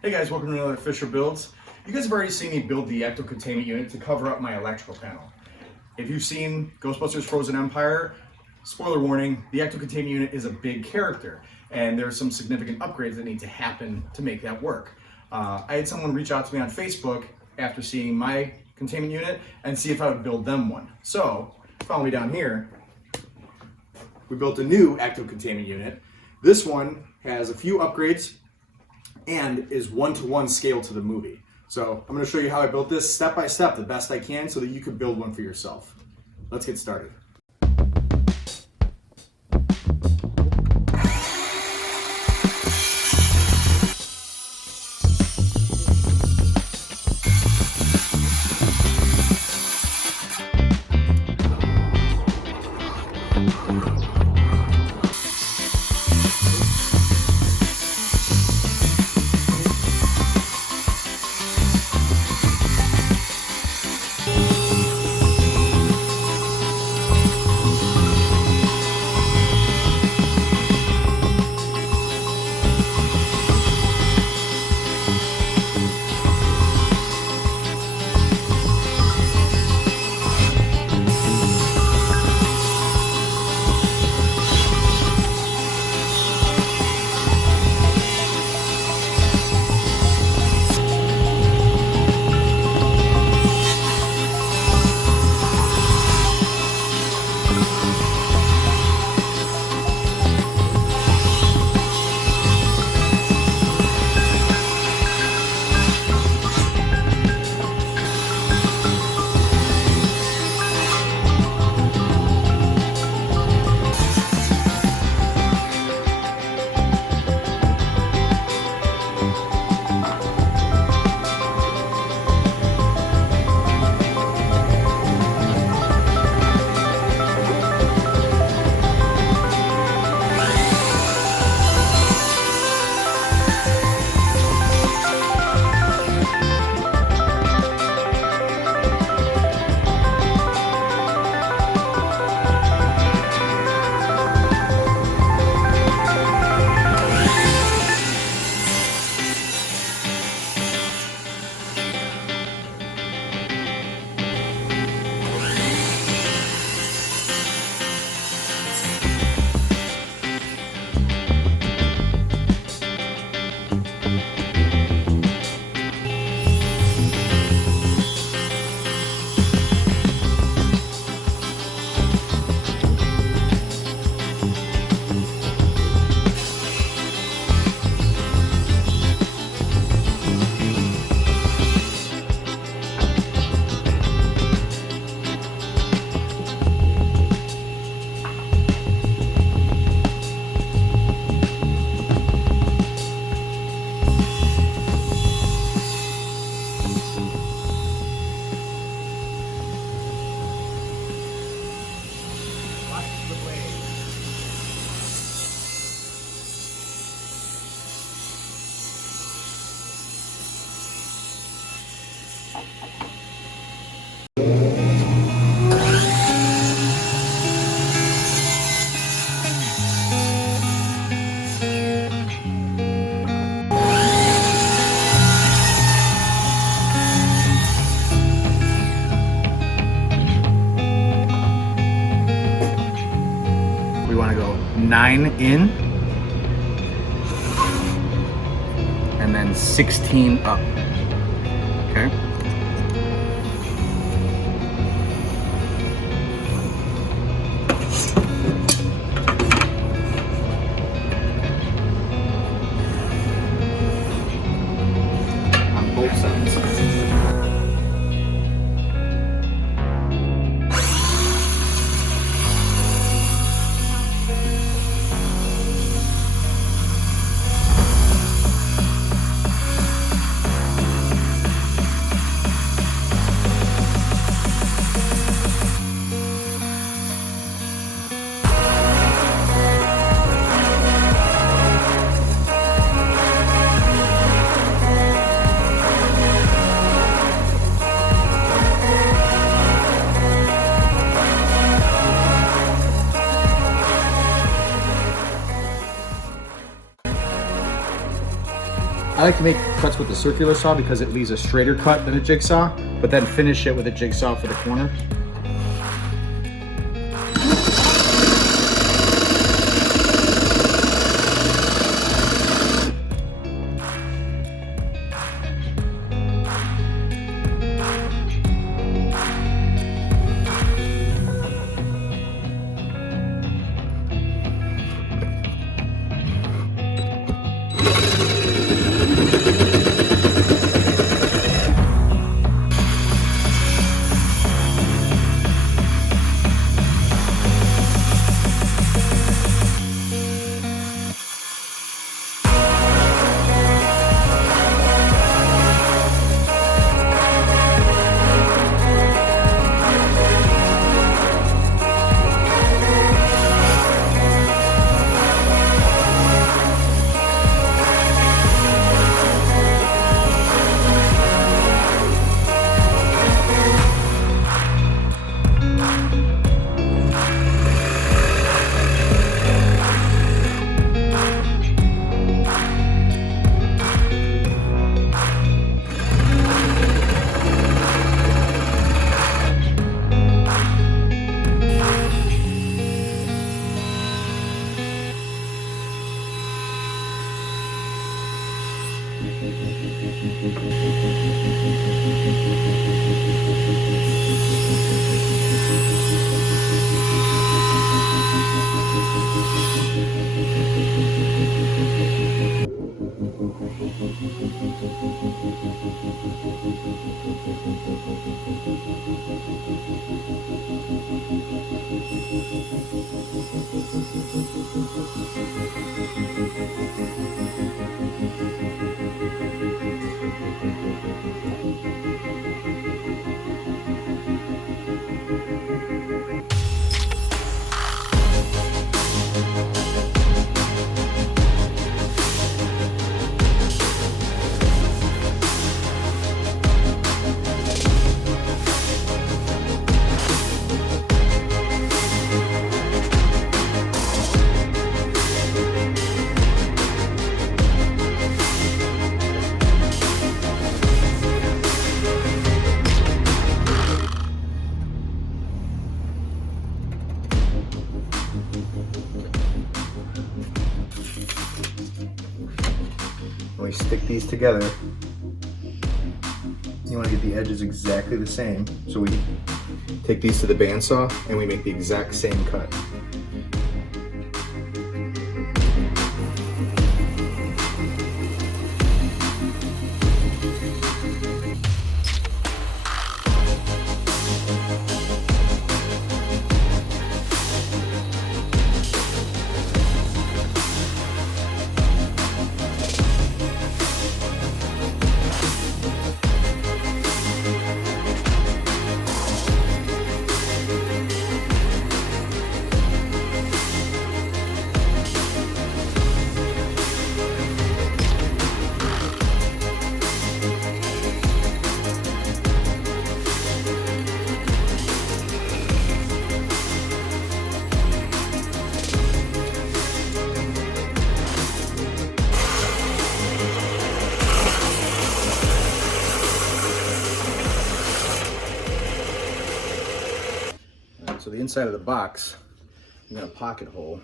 Hey guys, welcome to another Fisher Builds. You guys have already seen me build the Ecto Containment Unit to cover up my electrical panel. If you've seen Ghostbusters Frozen Empire, spoiler warning, the Ecto Containment Unit is a big character and there's some significant upgrades that need to happen to make that work. I had someone reach out to me on Facebook after seeing my containment unit and see if I would build them one. So, follow me down here. We built a new Ecto Containment Unit. This one has a few upgrades and is one-to-one scale to the movie. So I'm going to show you how I built this step by step the best I can so that you can build one for yourself. Let's get started. We want to go 9 in and then 16 up. Okay? On both sides. I like to make cuts with the circular saw because it leaves a straighter cut than a jigsaw, but then finish it with a jigsaw for the corner. We stick these together. You want to get the edges exactly the same. So we take these to the bandsaw and we make the exact same cut. So the inside of the box, I'm going to pocket hole.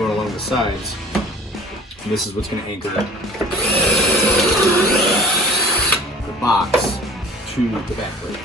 going along the sides. And this is what's going to anchor the box to the back plate.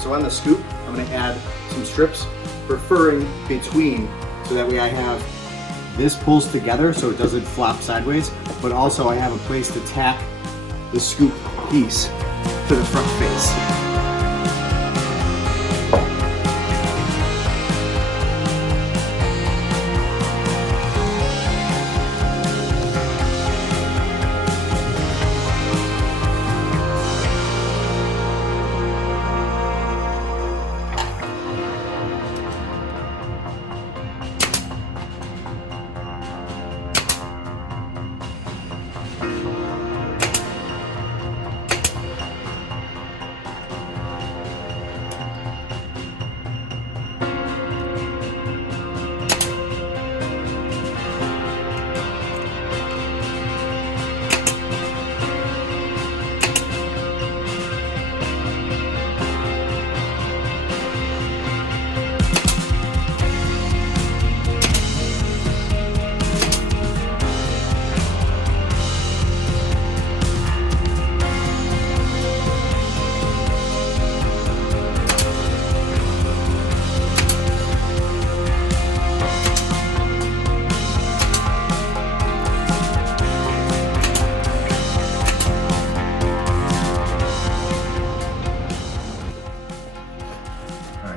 So on the scoop, I'm going to add some strips, preferring between, so that way I have this pulls together so it doesn't flop sideways, but also I have a place to tack the scoop piece to the front face.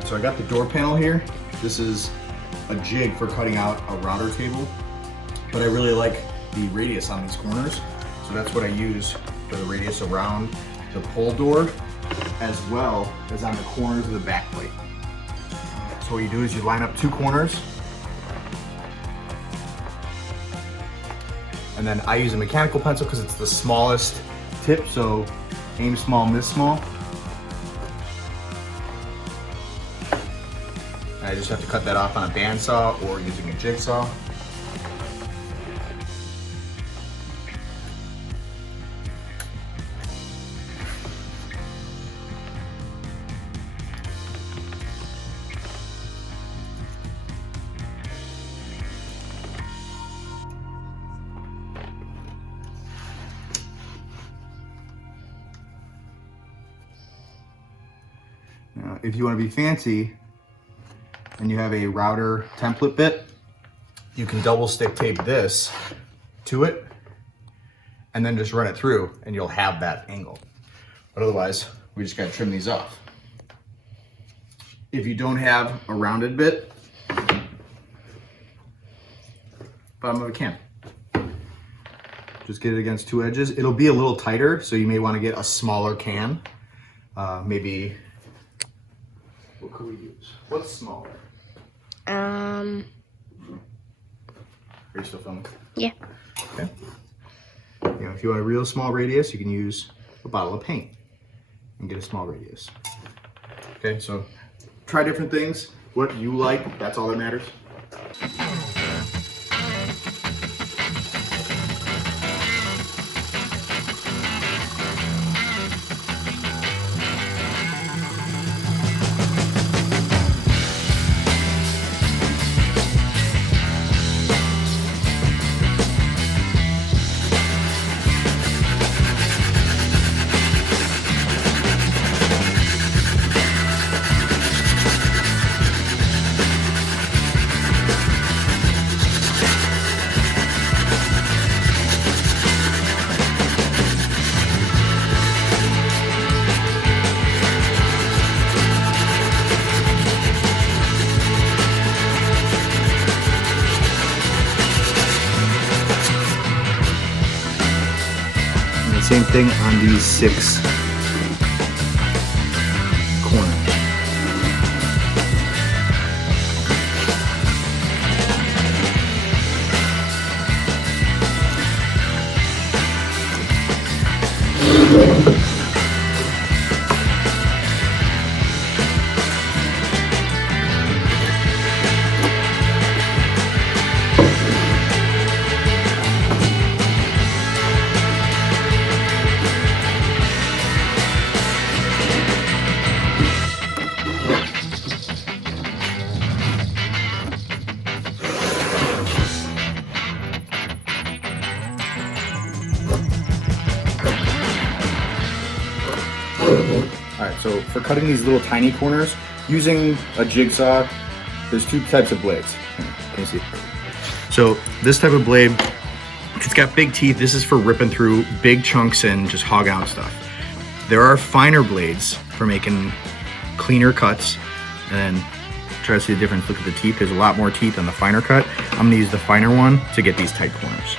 So I got the door panel here. This is a jig for cutting out a router table, but I really like the radius on these corners. So that's what I use for the radius around the pull door, as well as on the corners of the back plate. So what you do is you line up 2 corners, and then I use a mechanical pencil because it's the smallest tip, so aim small, miss small. And I just have to cut that off on a bandsaw or using a jigsaw. Now, if you want to be fancy and you have a router template bit, you can double stick tape this to it and then just run it through and you'll have that angle. But otherwise, we just got to trim these off. If you don't have a rounded bit, bottom of a can. Just get it against 2 edges. It'll be a little tighter, so you may want to get a smaller can. Maybe, what could we use? What's smaller? Are you still filming? Yeah. Okay. You know, if you want a real small radius, you can use a bottle of paint and get a small radius. Okay, so try different things. What you like, that's all that matters. Same thing on these 6 corners. Alright, so for cutting these little tiny corners, using a jigsaw, there's 2 types of blades. Can you see? So this type of blade, it's got big teeth. This is for ripping through big chunks and just hogging out stuff. There are finer blades for making cleaner cuts. And then try to see the difference. Look at the teeth. There's a lot more teeth on the finer cut. I'm gonna use the finer one to get these tight corners.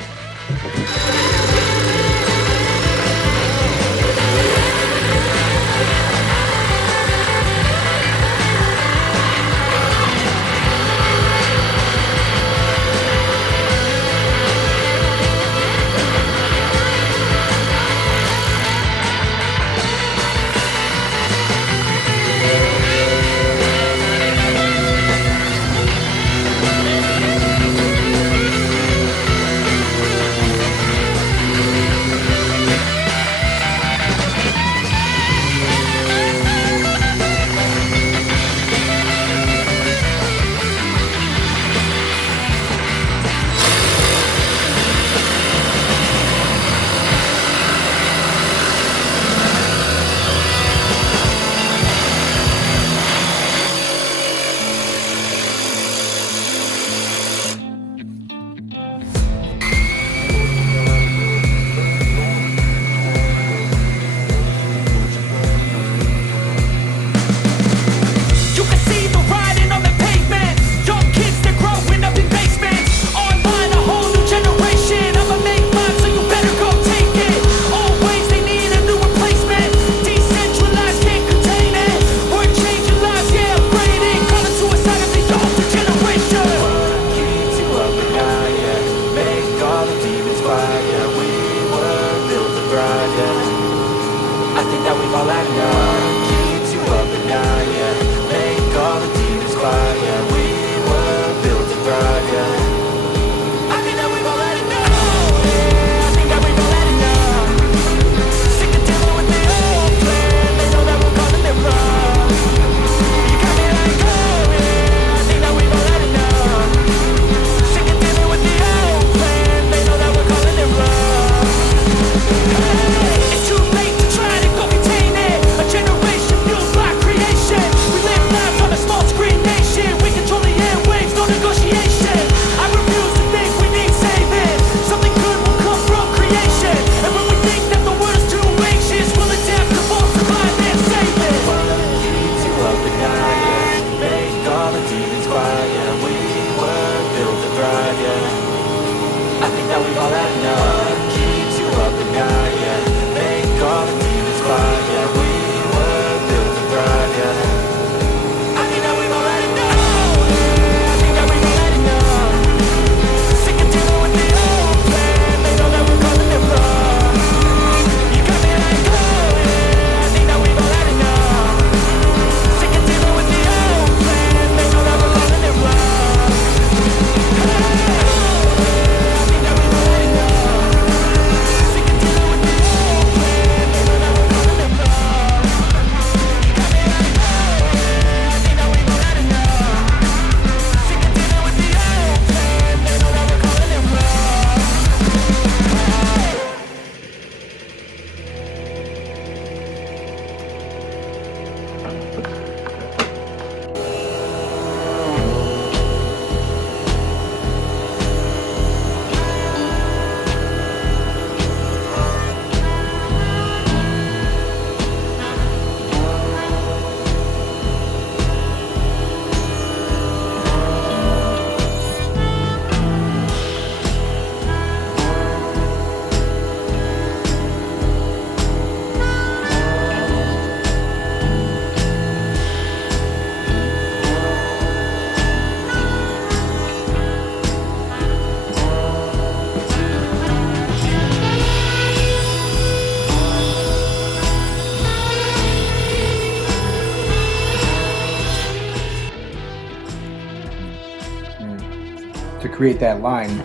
create that line,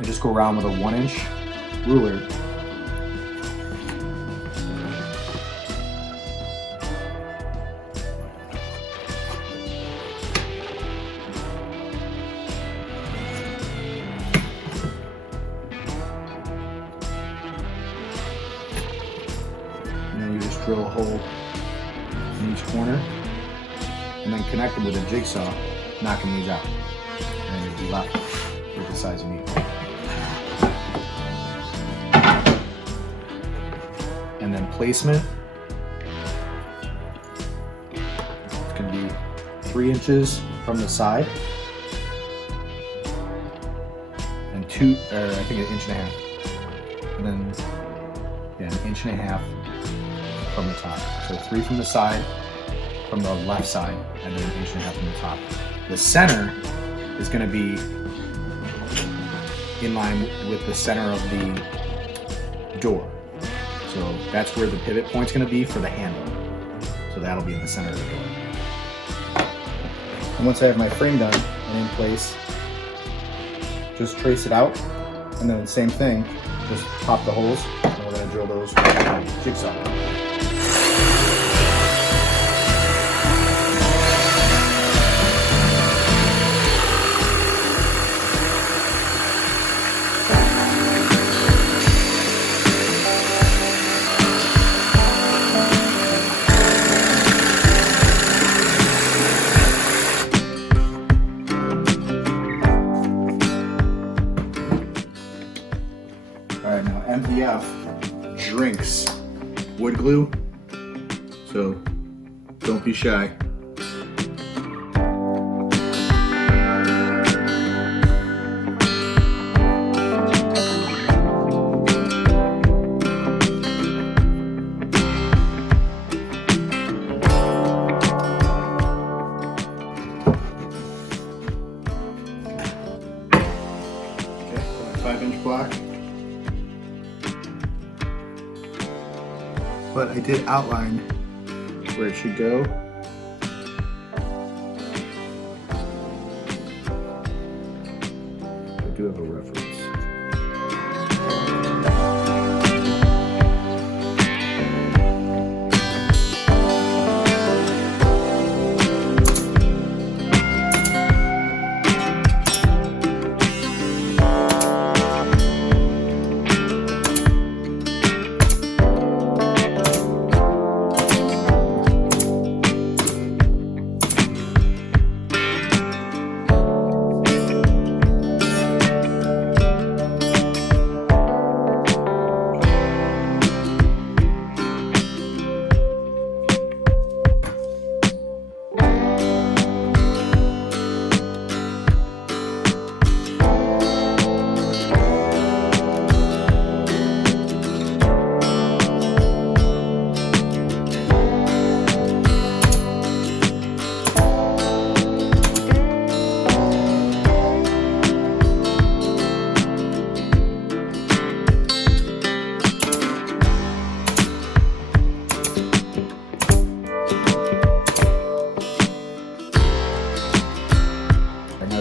I just go around with a 1-inch ruler. And then you just drill a hole in each corner, and then connect them with a jigsaw, knocking these out. And then you'll be left with the size you need. And then placement. It's going to be 3 inches from the side, and I think 1.5 inches. And then, yeah, 1.5 inches from the top. So 3 from the side, from the left side, and then 1.5 inches from the top. The center is going to be in line with the center of the door. So that's where the pivot point's going to be for the handle. So that'll be in the center of the door. And once I have my frame done and in place, just trace it out, and then the same thing, just pop the holes, and we're going to drill those with a jigsaw. Alright, now MDF drinks wood glue, so don't be shy. Okay, 5-inch block. But I did outline where it should go. I do have a reference.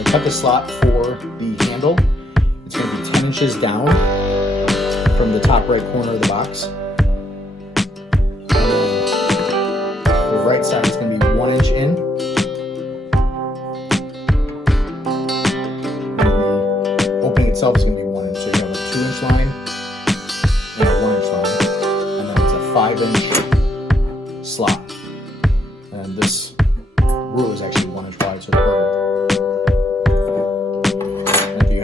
Cut the slot for the handle. It's going to be 10 inches down from the top right corner of the box. The right side is going to be 1 inch in. And the opening itself is going to be 1 inch. So you have a 2-inch line and a 1-inch line. And then it's a 5-inch slot. And this rule is actually 1 inch wide, so it's perfect.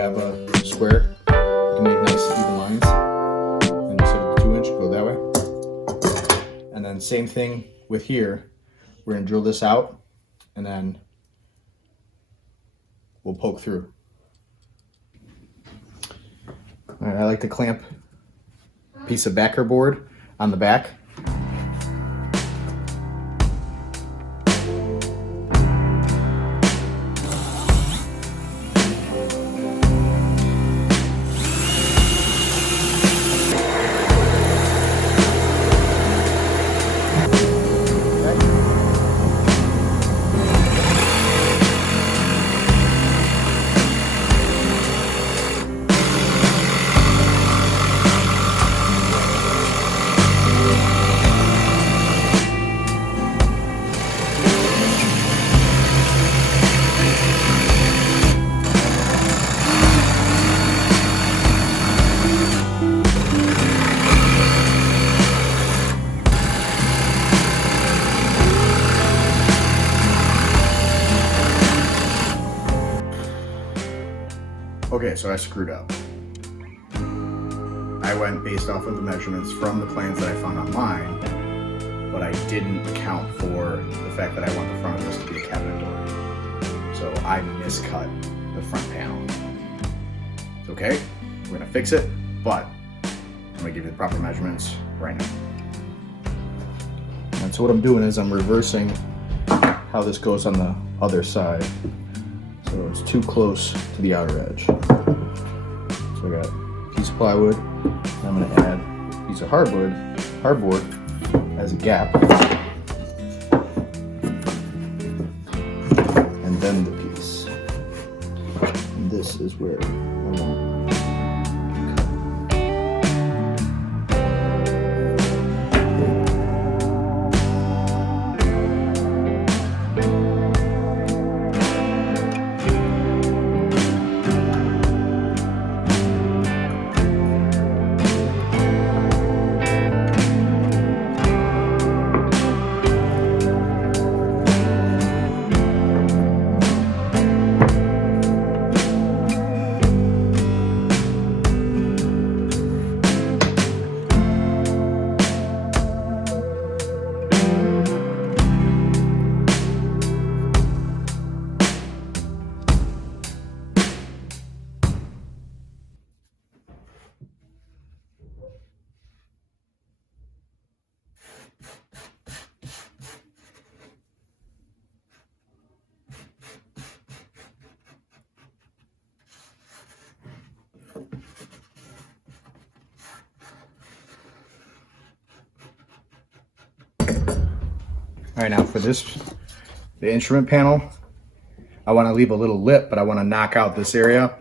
Have a square, you can make nice even lines, and instead of the 2-inch, go that way. And then same thing with here, we're going to drill this out, and then we'll poke through. All right, I like to clamp a piece of backer board on the back. Okay, so I screwed up. I went based off of the measurements from the plans that I found online, but I didn't account for the fact that I want the front of this to be a cabinet door. So I miscut the front panel. It's okay, we're gonna fix it, but I'm gonna give you the proper measurements right now. And so what I'm doing is I'm reversing how this goes on the other side. So it's too close to the outer edge. So I got a piece of plywood, and I'm gonna add a piece of hardboard as a gap. And then the piece. And this is where I want. All right, now for this, the instrument panel, I want to leave a little lip, but I want to knock out this area.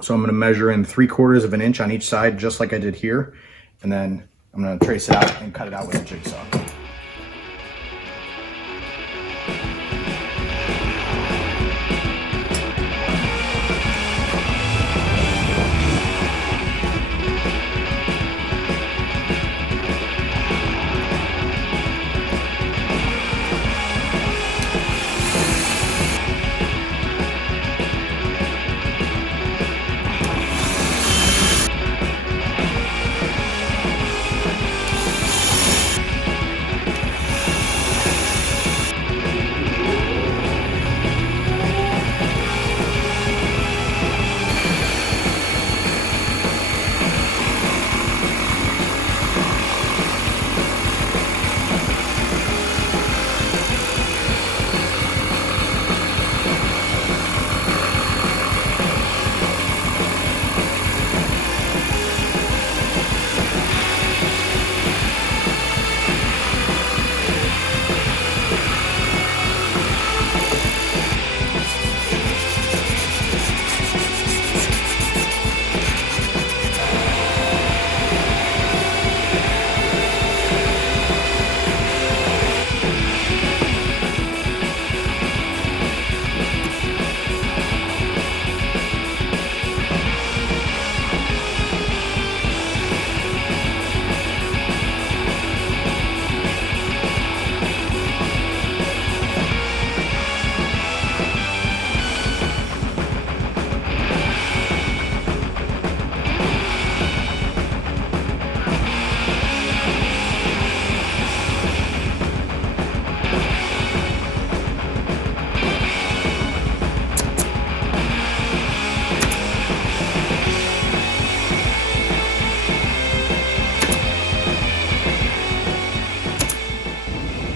So I'm going to measure in 3/4 of an inch on each side, just like I did here. And then I'm going to trace it out and cut it out with a jigsaw.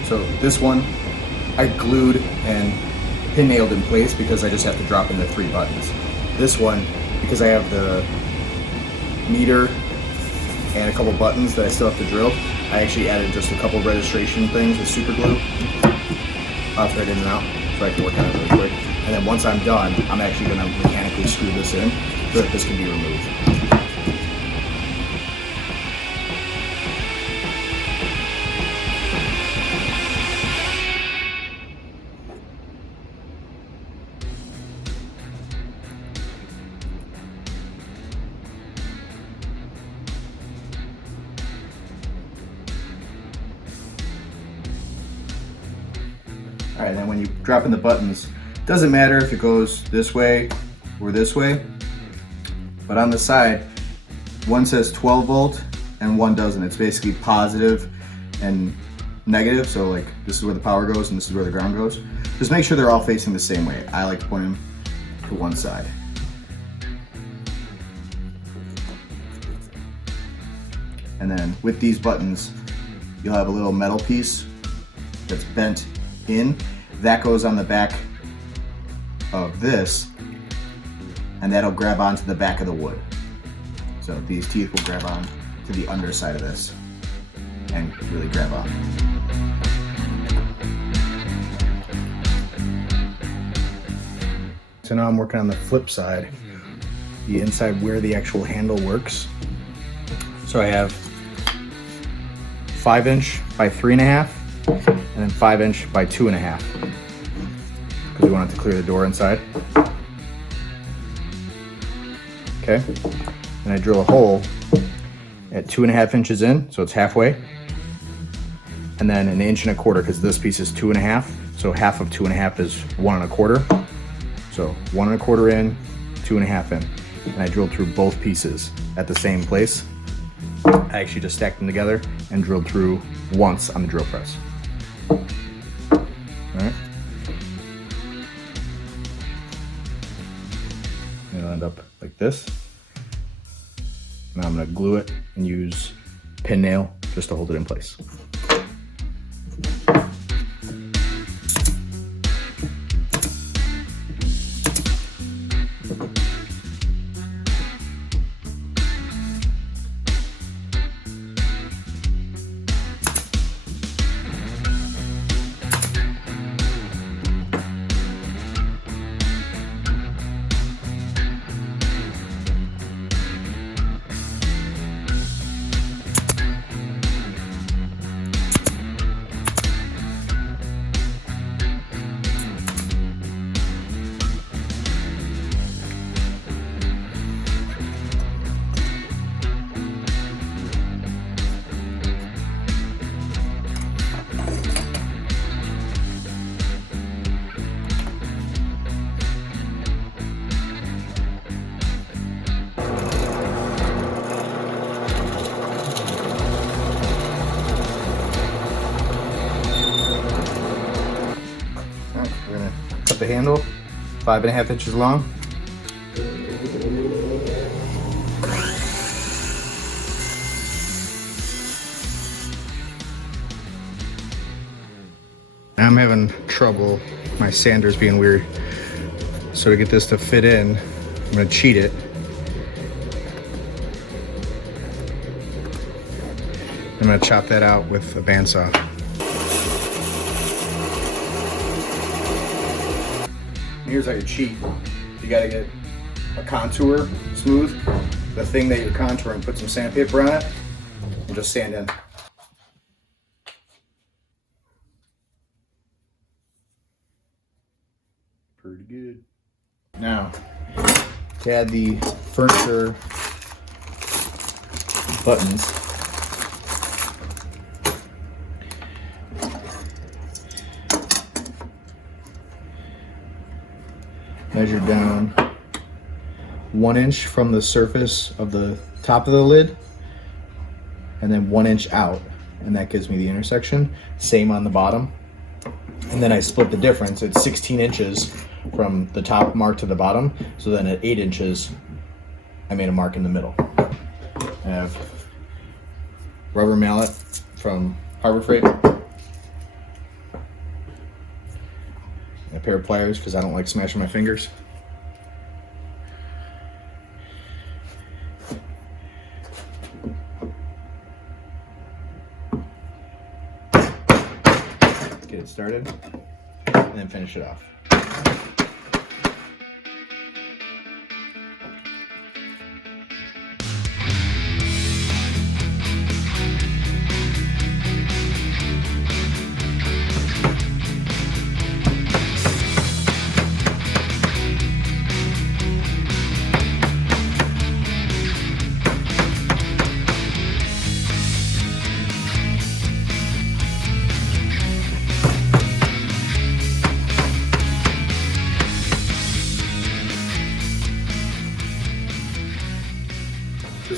So this one, I glued and pin nailed in place because I just have to drop in the 3 buttons. This one, because I have the meter and a couple buttons that I still have to drill, I actually added just a couple registration things with super glue. I'll thread in and out so I can work on it really quick. And then once I'm done, I'm actually gonna mechanically screw this in so that this can be removed. All right, then when you drop in the buttons, doesn't matter if it goes this way or this way. But on the side, one says 12 volt and one doesn't. It's basically positive and negative. So like this is where the power goes and this is where the ground goes. Just make sure they're all facing the same way. I like to point them to one side. And then with these buttons, you'll have a little metal piece that's bent in. That goes on the back of this, and that'll grab onto the back of the wood. So these teeth will grab on to the underside of this and really grab on. So now I'm working on the flip side, the inside where the actual handle works. So I have 5" by 3.5, and then 5" by 2.5, because we want it to clear the door inside. Okay, and I drill a hole at 2.5 inches in, so it's halfway, and then 1 1/4 inches, because this piece is 2.5, so half of 2.5 is 1 1/4. So 1 1/4 in, 2.5 in, and I drilled through both pieces at the same place. I actually just stacked them together and drilled through once on the drill press. All right. And it'll end up like this. Now I'm gonna glue it and use pin nail just to hold it in place. We're gonna cut the handle 5.5 inches long. Now I'm having trouble, my sander's being weird. So to get this to fit in, I'm gonna cheat it. I'm gonna chop that out with a bandsaw. Here's how you cheat. You gotta get a contour smooth. The thing that you're contouring, put some sandpaper on it, and just sand in. Pretty good. Now, to add the furniture buttons, measure down 1 inch from the surface of the top of the lid, and then 1 inch out, and that gives me the intersection. Same on the bottom. And then I split the difference. It's 16 inches from the top mark to the bottom. So then at 8 inches, I made a mark in the middle. I have rubber mallet from Harbor Freight. A pair of pliers because I don't like smashing my fingers. Get it started and then finish it off.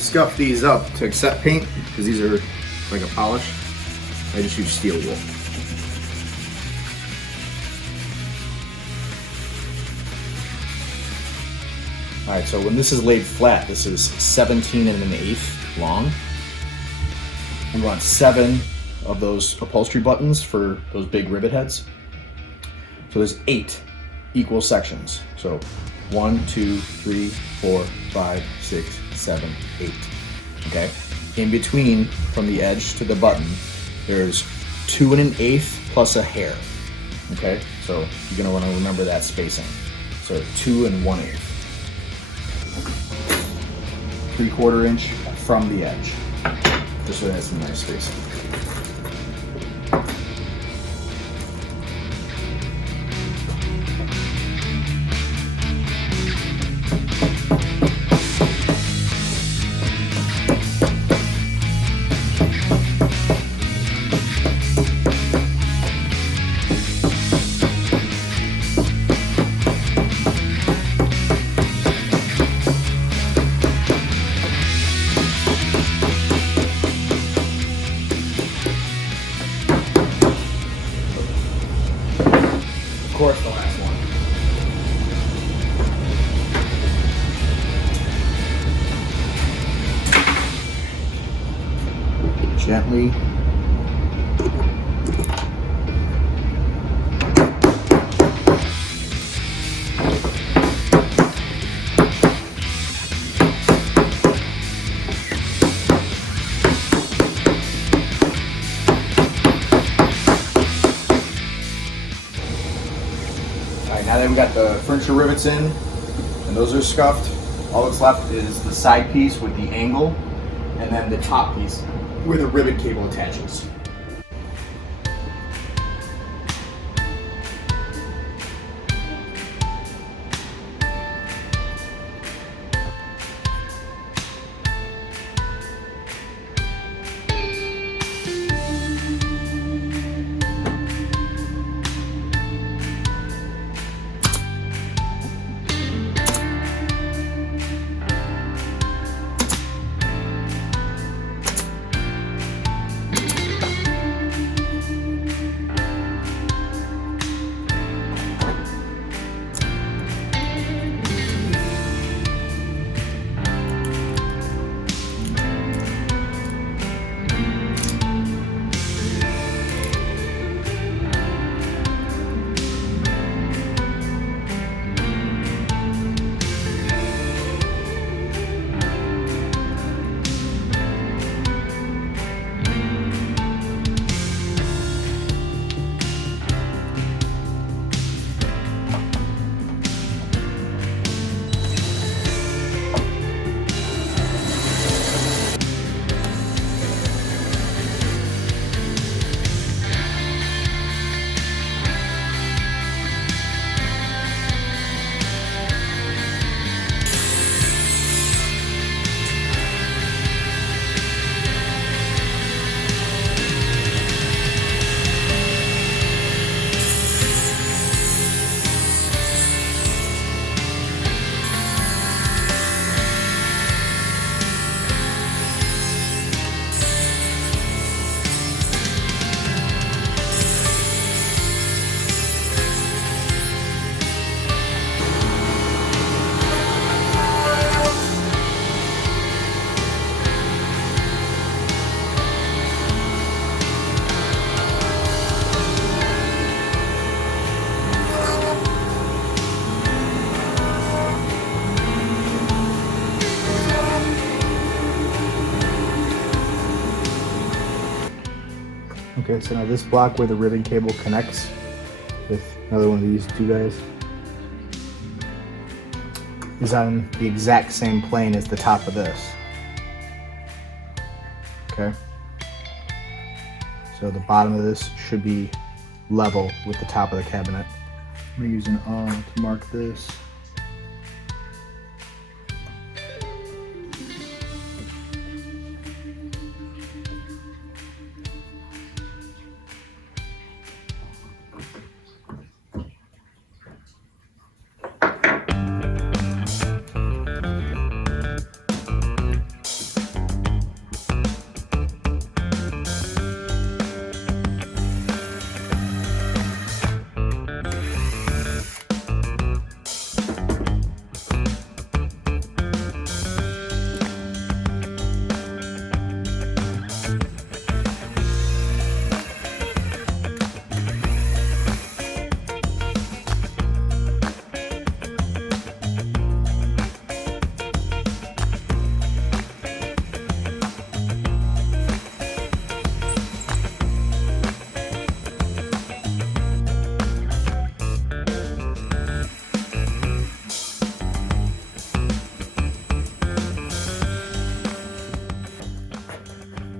scuff these up to accept paint, because these are like a polish, I just use steel wool. All right, so when this is laid flat, this is 17 1/8 long. We want 7 of those upholstery buttons for those big rivet heads. So there's 8 equal sections. So 1, 2, 3, 4, 5, 6, 7, 8. Okay. In between, from the edge to the button, there's 2 1/8 plus a hair. Okay. So you're gonna want to remember that spacing. So 2 1/8. 3/4 inch from the edge, just so it has some nice spacing. Of course, the last one. Gently. Now that we got the furniture rivets in, and those are scuffed, all that's left is the side piece with the angle, and then the top piece where the rivet cable attaches. Okay, so now this block where the ribbon cable connects with another one of these two guys is on the exact same plane as the top of this. Okay, so the bottom of this should be level with the top of the cabinet. I'm going to use an to mark this.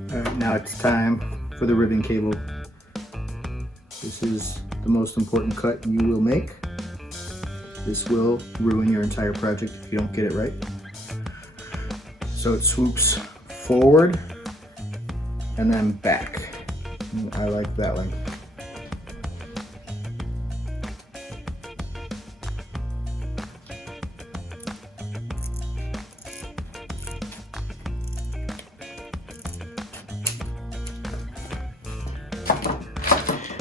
Alright, now it's time for the ribbon cable. This is the most important cut you will make. This will ruin your entire project if you don't get it right. So it swoops forward and then back. I like that one.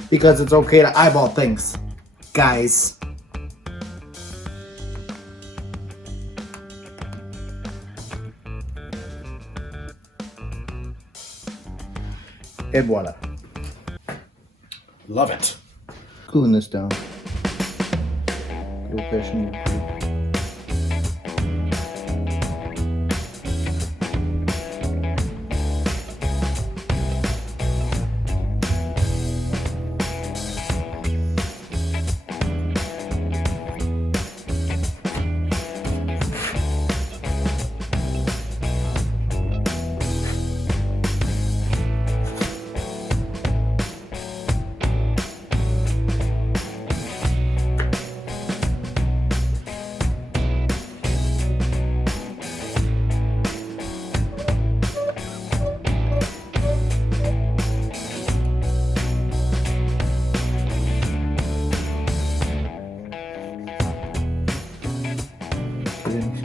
Because it's okay to eyeball things, guys. Et voila. Love it. Cooling this down. Good old-fashioned.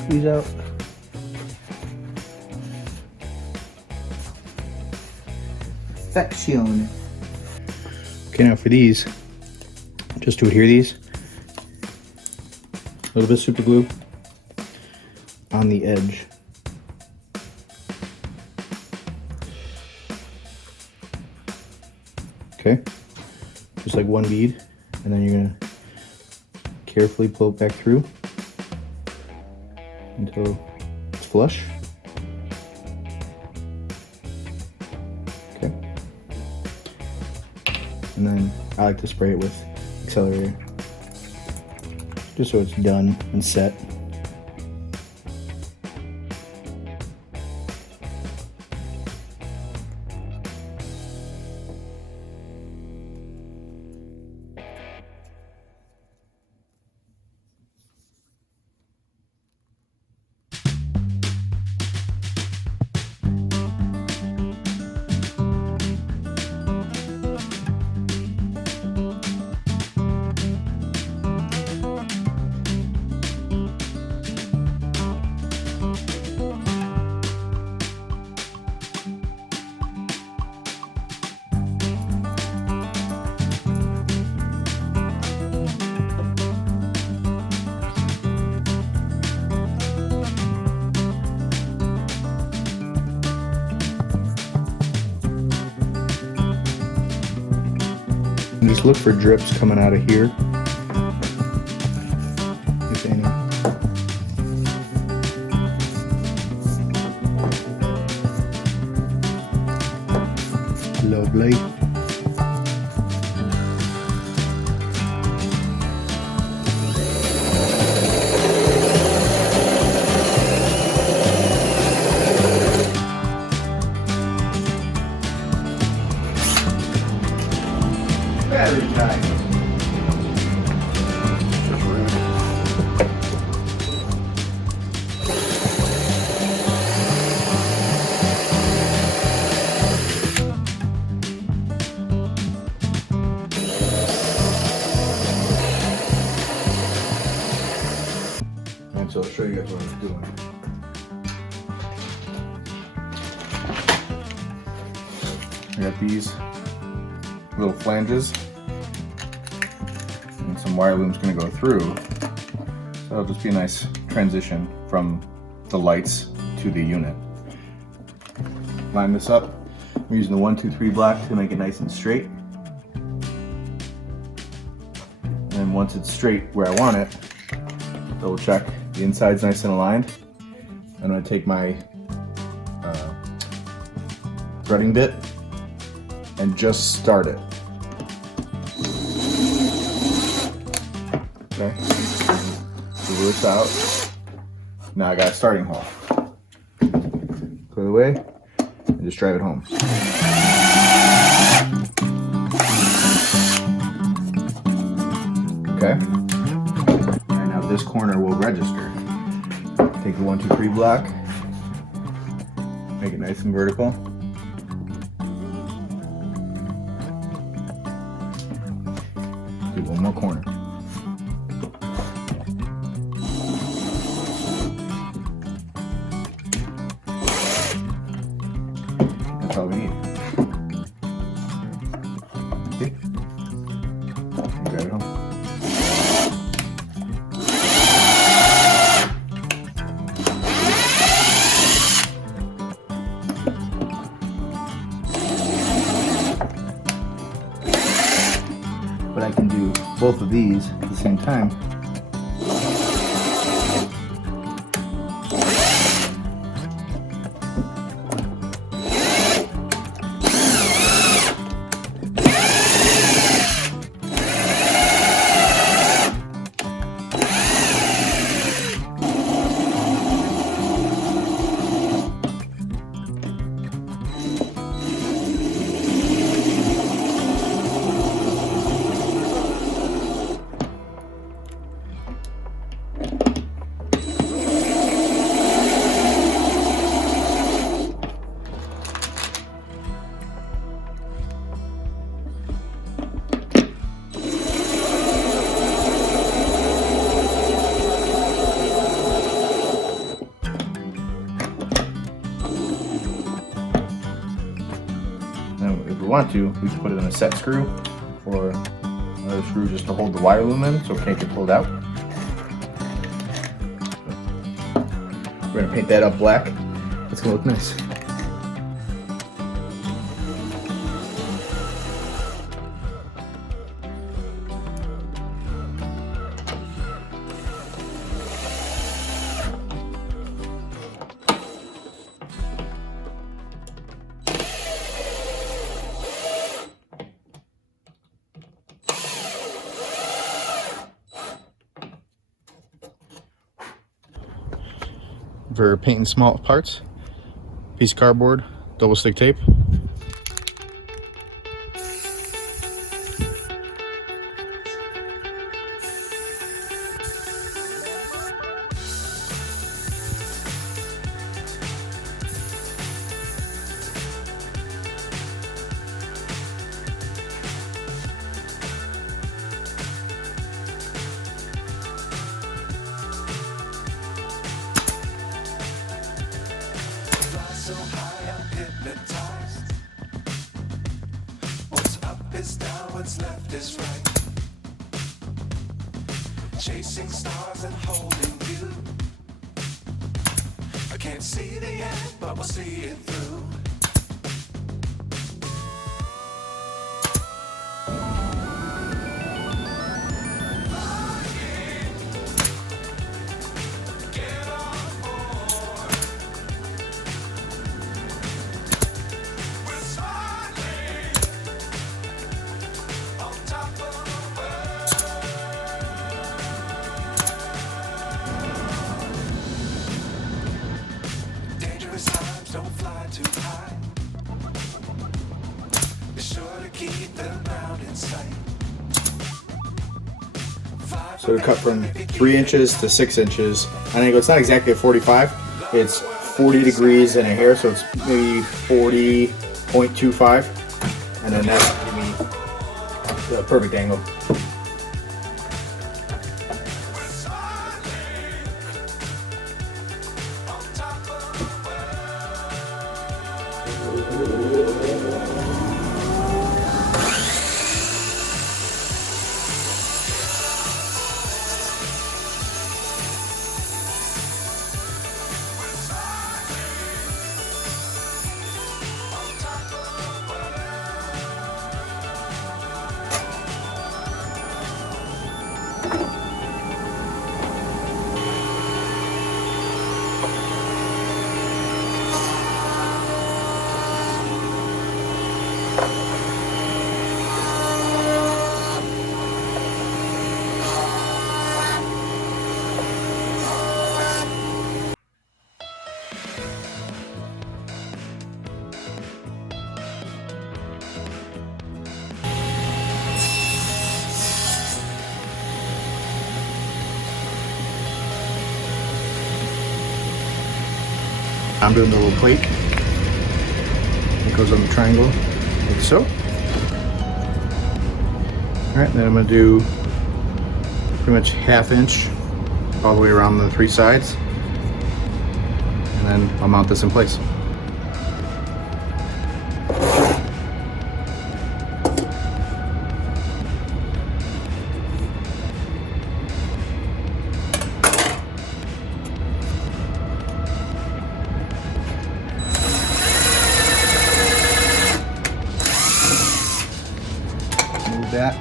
Squeeze out. Perfection. Okay, now for these, just to adhere these, a little bit of super glue on the edge. Okay, just like one bead, and then you're gonna carefully pull it back through until it's flush. Okay. And then I like to spray it with accelerator, just so it's done and set. And just look for drips coming out of here, if any. Lovely. Very nice. Just rude. And so I'll show you guys what I'm doing. I got these little flanges, and some wire loom's going to go through, so it'll just be a nice transition from the lights to the unit. Line this up. I'm using the 1, 2, 3 block to make it nice and straight, and once it's straight where I want it, double check the inside's nice and aligned. I'm going to take my threading bit and just start it. Okay, pull this out. Now I got a starting hole. Clear the way, and just drive it home. Okay. And now this corner will register. Take the 1, 2, 3 block, make it nice and vertical. Do one more corner. That's all we need. Okay. And grab it home. But I can do both of these at the same time. Now, if we want to, we can put it in a set screw or another screw just to hold the wire loom in so it can't get pulled out. We're gonna paint that up black. It's gonna look nice. For painting small parts, piece of cardboard, double stick tape. So high, I'm hypnotized. What's up is down, what's left is right. Chasing stars and holding you. I can't see the end, but we'll see it through. Don't fly too high. Be sure to keep the ground in sight. So we cut from 3 inches to 6 inches. And it's not exactly a 45. It's 40 degrees and a hair, so it's maybe 40.25. And then that's give me the perfect angle. I'm doing the little plate. It goes on the triangle, like so. All right, then I'm gonna do pretty much 1/2 inch all the way around the 3 sides. And then I'll mount this in place. Move that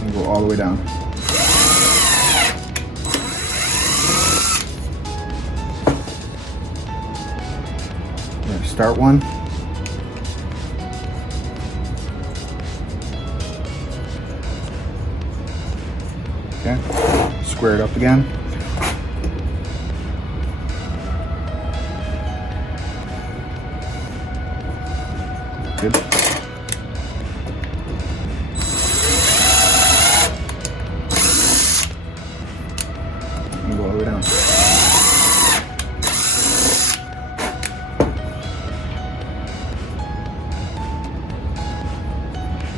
and go all the way down. Start one. Okay, square it up again. Good. And go all the way down.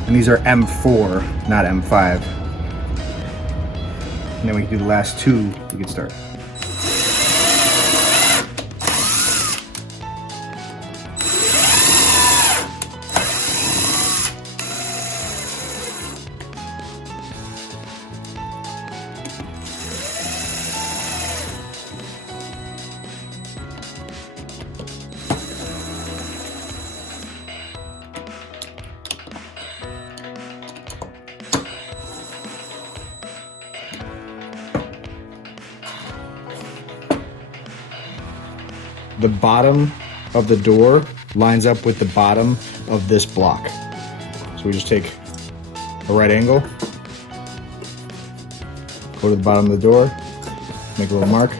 And these are M4, not M5. And then we can do the last 2, we can start. The bottom of the door lines up with the bottom of this block. So we just take a right angle, go to the bottom of the door, make a little mark,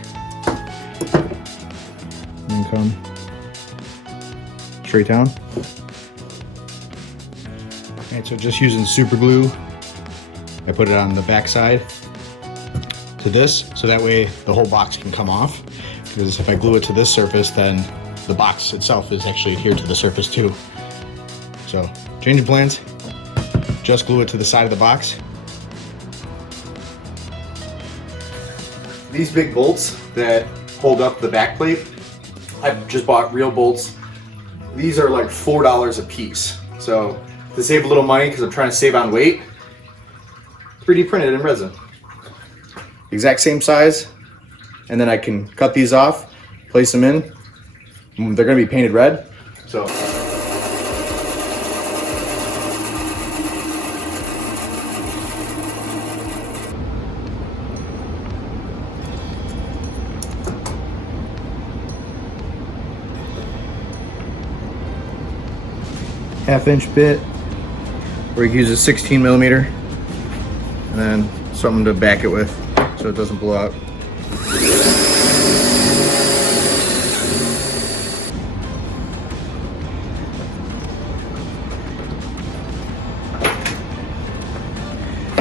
and then come straight down. And so just using super glue, I put it on the back side to this, so that way the whole box can come off. Because if I glue it to this surface, then the box itself is actually adhered to the surface too. So, changing plans, just glue it to the side of the box. These big bolts that hold up the back plate, I've just bought real bolts. These are like $4 a piece. So, to save a little money, because I'm trying to save on weight, 3D printed in resin. Exact same size. And then I can cut these off, place them in. They're gonna be painted red, so. Half-inch bit, or you can use a 16 millimeter, and then something to back it with so it doesn't blow out.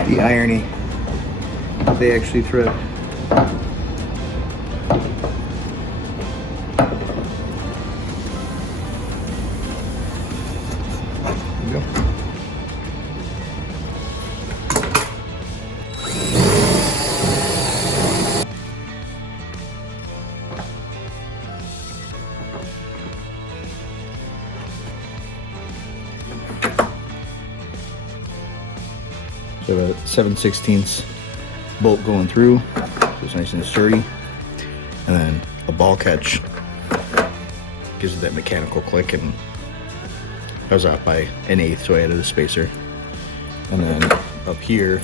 The irony, they actually thread. There you go. So a 7/16 bolt going through, so it's nice and sturdy. And then a ball catch gives it that mechanical click, and I was off by 1/8, so I added a spacer. And then up here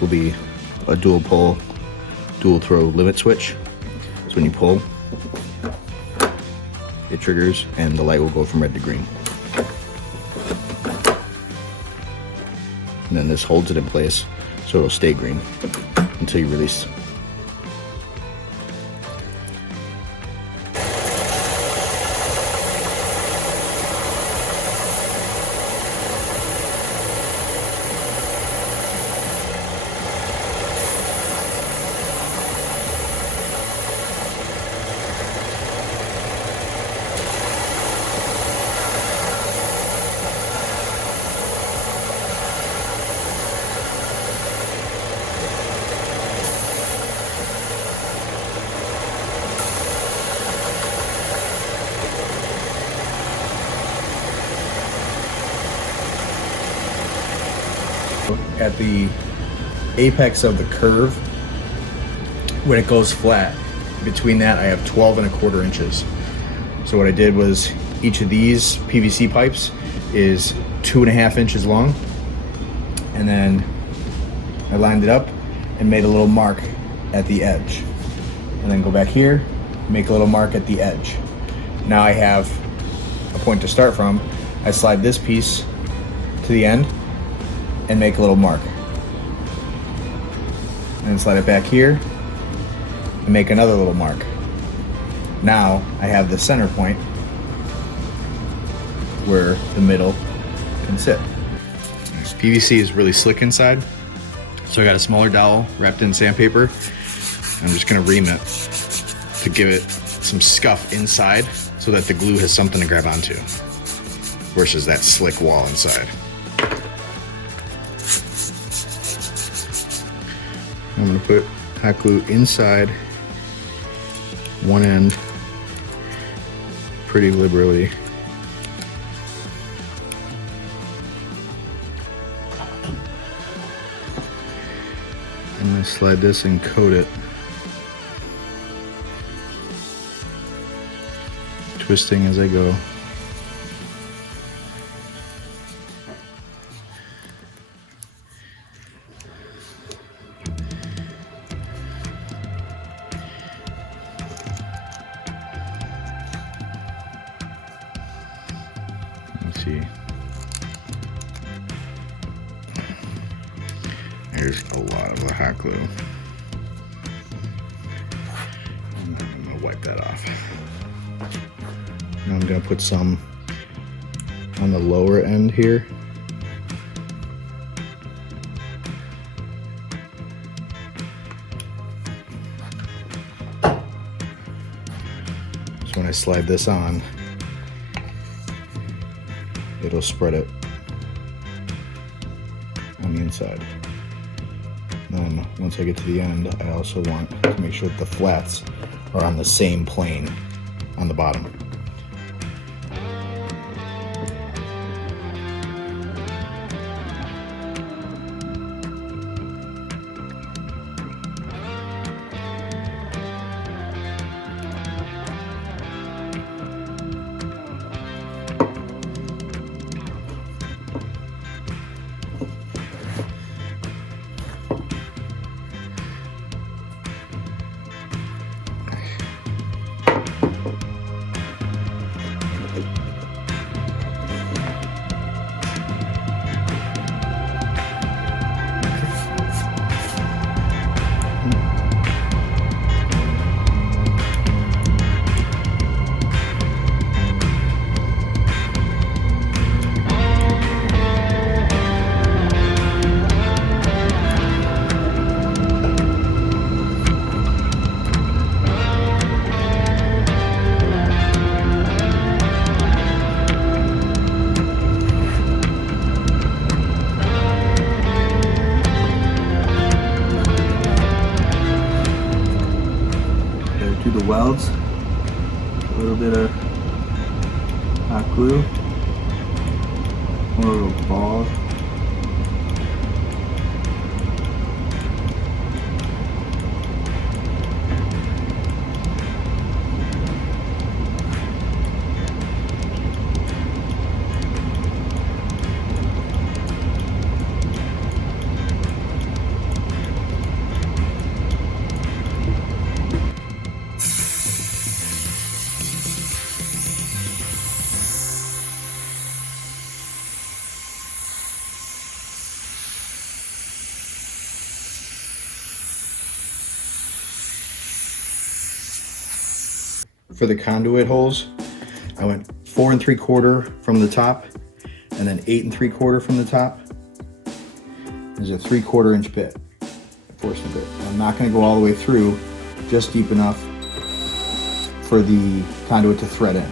will be a dual pull, dual throw limit switch. So when you pull, it triggers and the light will go from red to green. And then this holds it in place so it'll stay green until you release. At the apex of the curve, when it goes flat, between that I have 12 1/4 inches. So what I did was each of these PVC pipes is 2.5 inches long, and then I lined it up and made a little mark at the edge, and then go back here, make a little mark at the edge. Now I have a point to start from. I slide this piece to the end and make a little mark, and then slide it back here and make another little mark. Now I have the center point where the middle can sit. PVC is really slick inside, so I got a smaller dowel wrapped in sandpaper. I'm just gonna ream it to give it some scuff inside so that the glue has something to grab onto versus that slick wall inside. I'm gonna put hot glue inside one end pretty liberally. I'm gonna slide this and coat it, twisting as I go. Let's see. There's a lot of the hot glue. I'm gonna wipe that off. Now I'm gonna put some on the lower end here. So when I slide this on, it'll spread it on the inside. Then once I get to the end, I also want to make sure that the flats are on the same plane on the bottom. Do the welds, a little bit of hot glue, or a little ball. For the conduit holes, I went 4 3/4 from the top, and then 8 3/4 from the top. There's a 3/4 inch bit, portion bit. I'm not going to go all the way through, just deep enough for the conduit to thread in.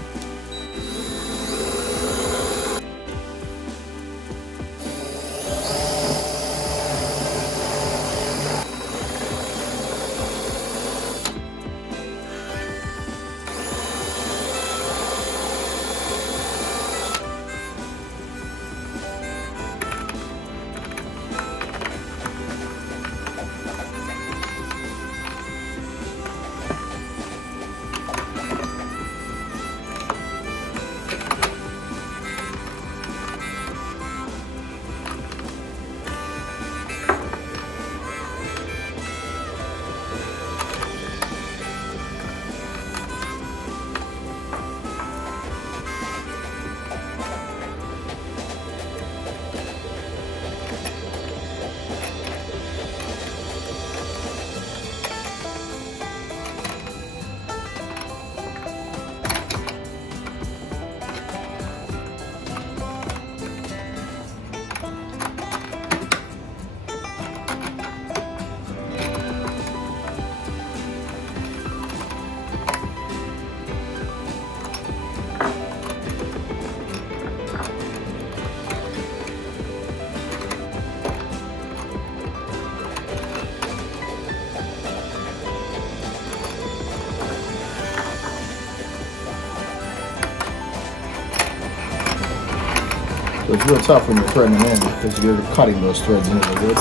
So it's real tough when you're threading them in because you're cutting those threads into the wood.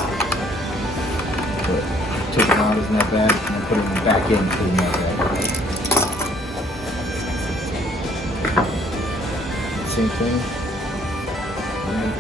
But taking them out isn't that bad, and then putting them back in isn't that bad. Same thing. And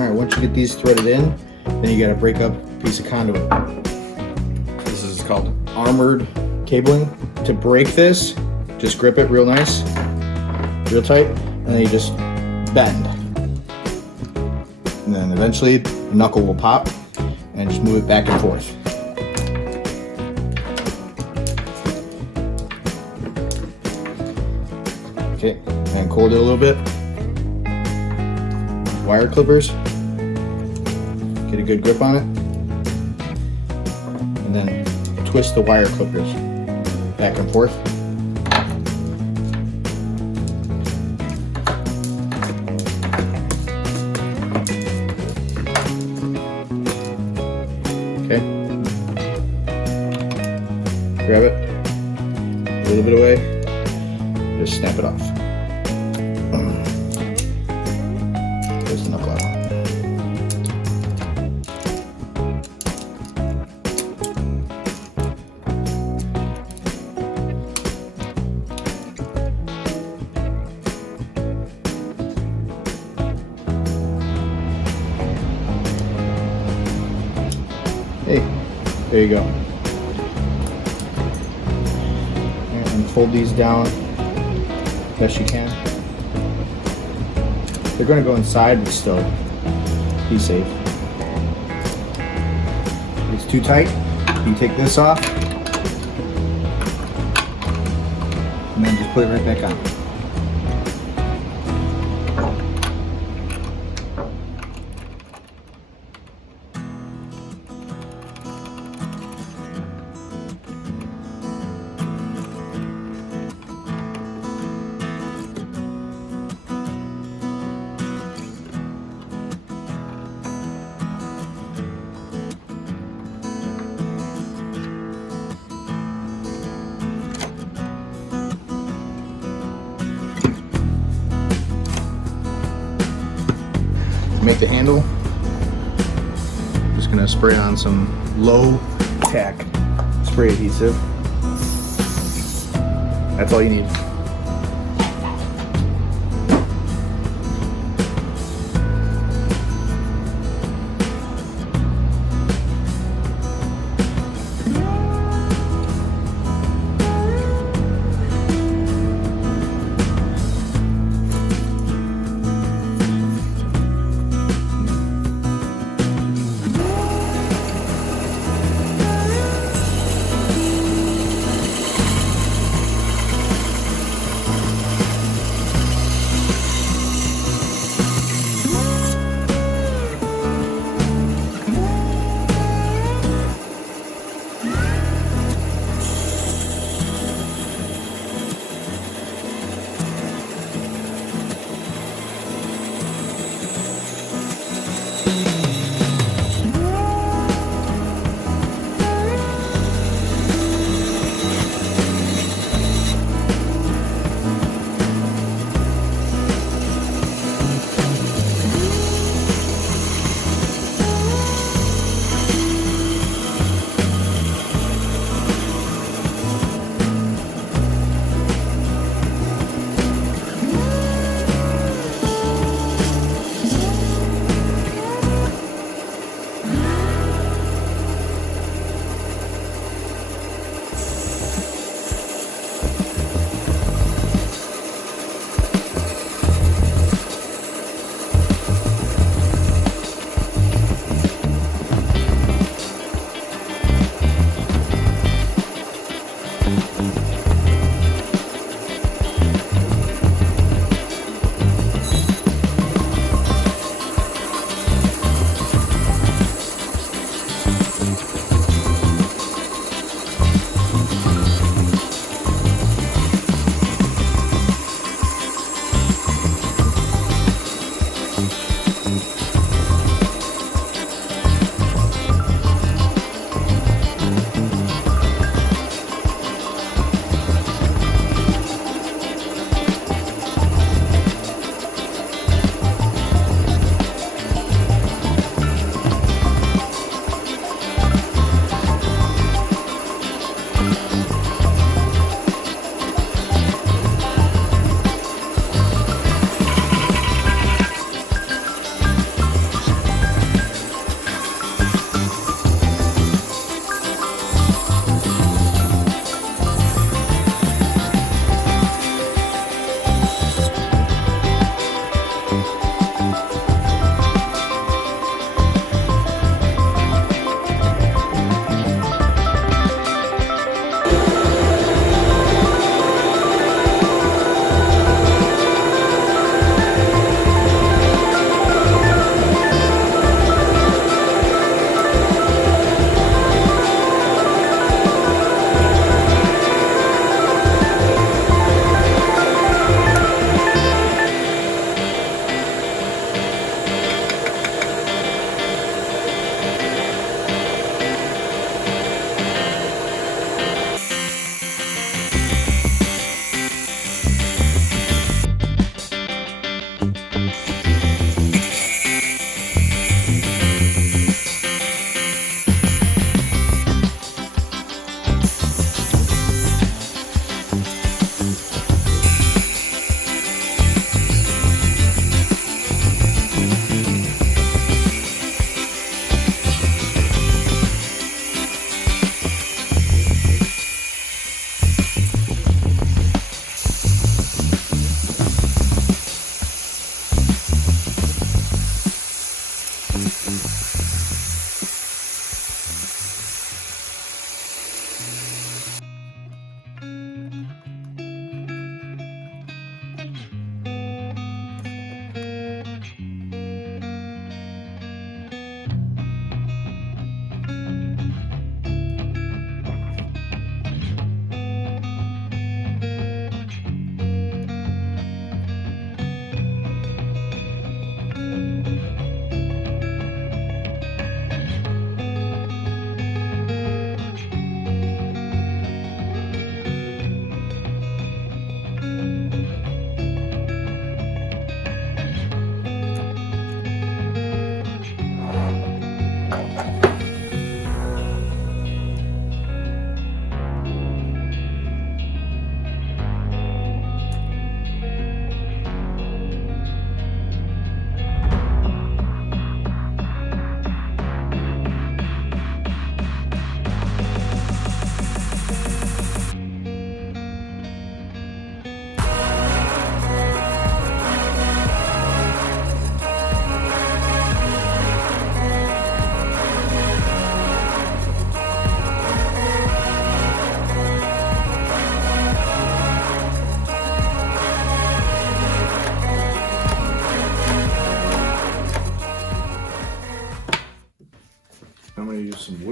Alright, once you get these threaded in, then you gotta break up a piece of conduit. This is called armored cabling. To break this, just grip it real nice, real tight, and then you just bend. And then eventually the knuckle will pop, and just move it back and forth. Okay, and cold it a little bit. Wire clippers. Get a good grip on it. And then twist the wire clippers back and forth. Okay. Grab it. A little bit away. Just snap it off. There's the knuckle out. Hey, there you go. And fold these down best you can. They're going to go inside, but still, be safe. If it's too tight, you take this off, and then just put it right back on. Make the handle, just gonna spray on some low tack spray adhesive. That's all you need.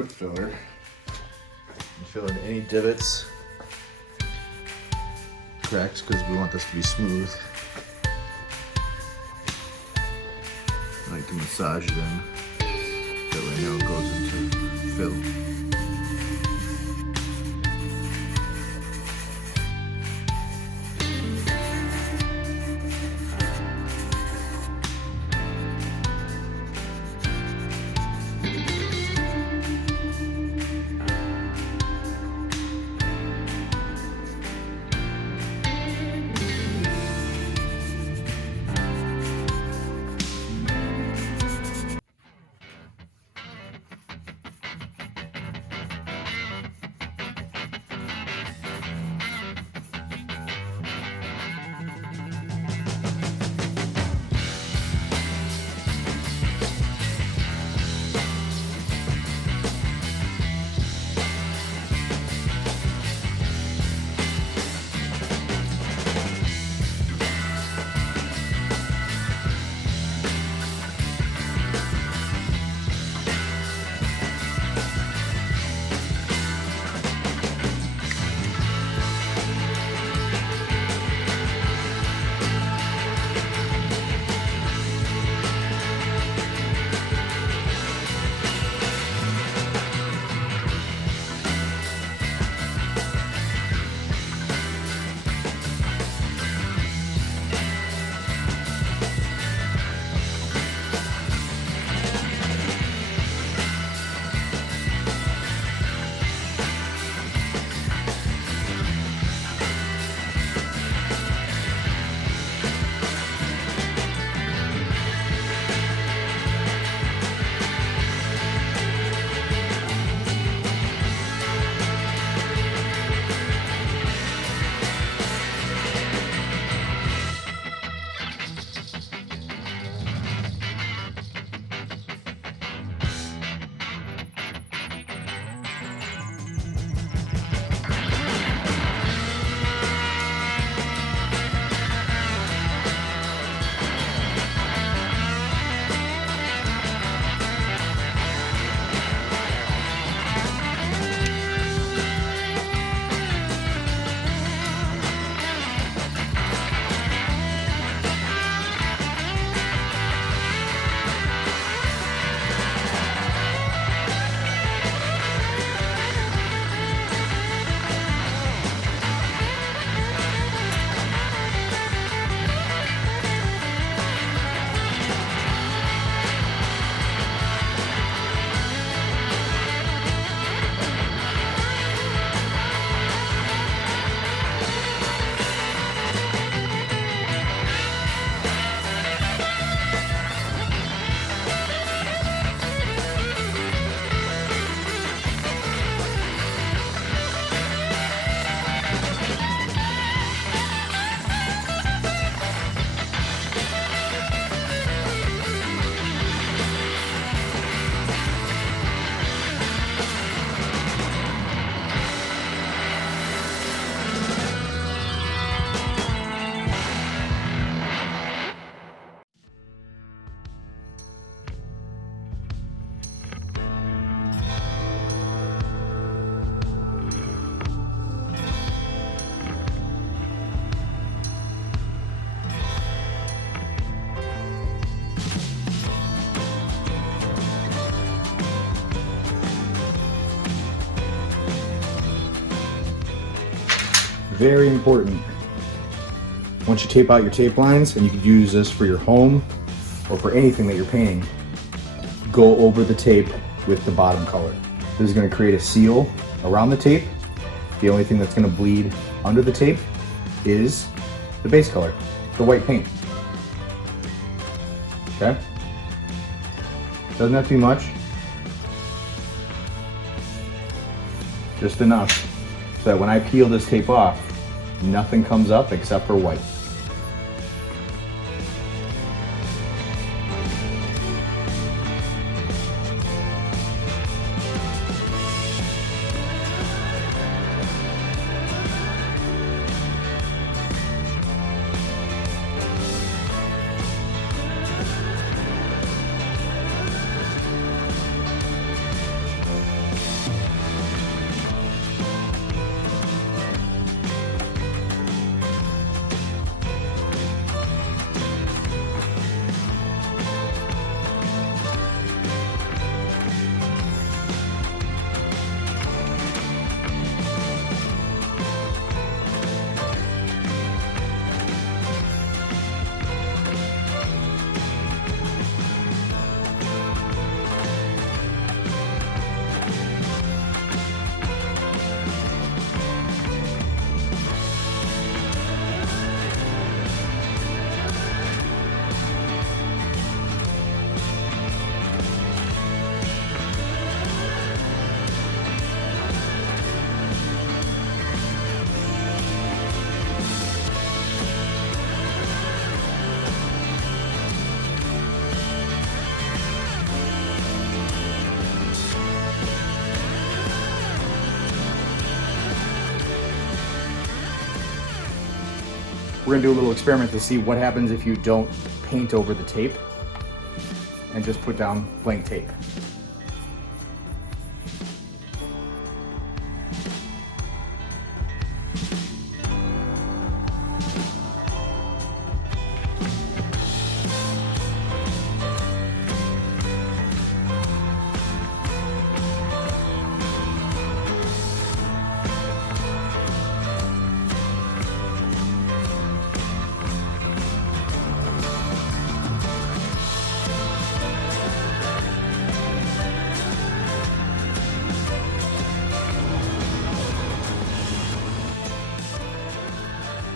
wood filler and fill in any divots, cracks, because we want this to be smooth. I like to massage it in. That way now it goes into fill. Very important. Once you tape out your tape lines, and you could use this for your home or for anything that you're painting, go over the tape with the bottom color. This is going to create a seal around the tape. The only thing that's going to bleed under the tape is the base color, the white paint. Okay? Doesn't have to be much. Just enough so that when I peel this tape off, nothing comes up except for white. we're gonna do a little experiment to see what happens if you don't paint over the tape and just put down blank tape.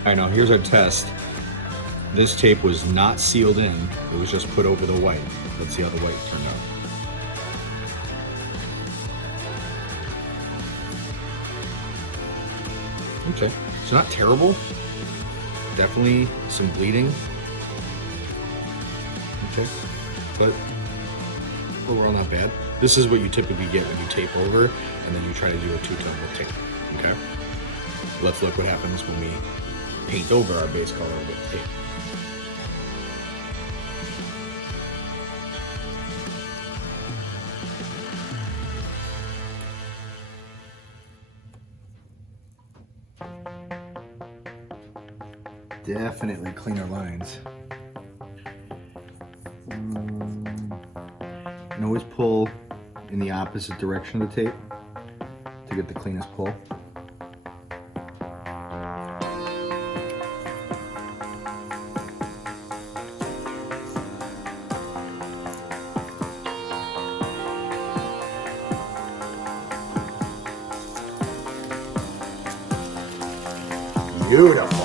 All right, now here's our test. This tape was not sealed in. It was just put over the white. Let's see how the white turned out. Okay, it's not terrible. Definitely some bleeding. Okay, but overall not bad. This is what you typically get when you tape over and then you try to do a two-tone with tape, okay? Let's look what happens when we paint over our base color with tape. Definitely cleaner lines. And always pull in the opposite direction of the tape to get the cleanest pull. Beautiful.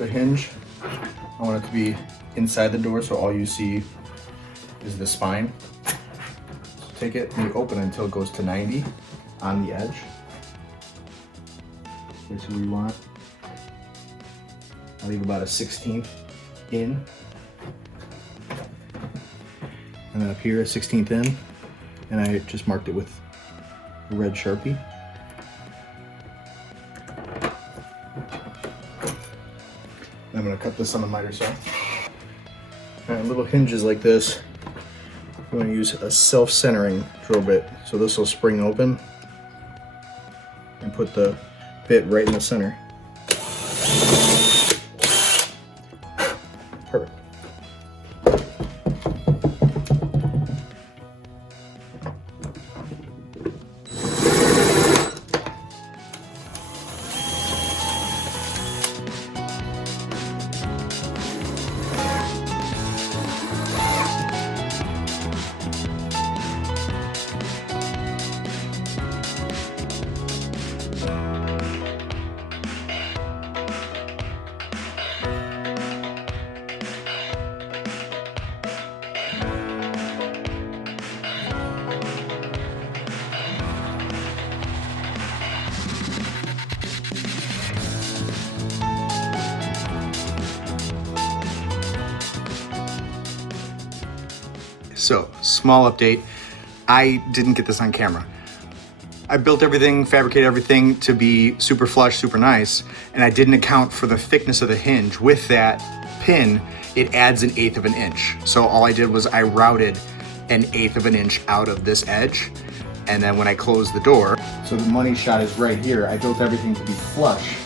the hinge, I want it to be inside the door, so all you see is the spine. So take it and you open it until it goes to 90 on the edge. Here's where you want. I leave about a 1/16 in. And then up here, a 1/16 in. And I just marked it with a red Sharpie. I'm gonna cut this on the miter saw. Alright, little hinges like this. I'm gonna use a self-centering drill bit. So this will spring open and put the bit right in the center. Perfect. So, small update. I didn't get this on camera. I built everything, fabricated everything to be super flush, super nice, and I didn't account for the thickness of the hinge. With that pin, it adds 1/8 of an inch. So all I did was I routed 1/8 of an inch out of this edge, and then when I closed the door, so the money shot is right here, I built everything to be flush.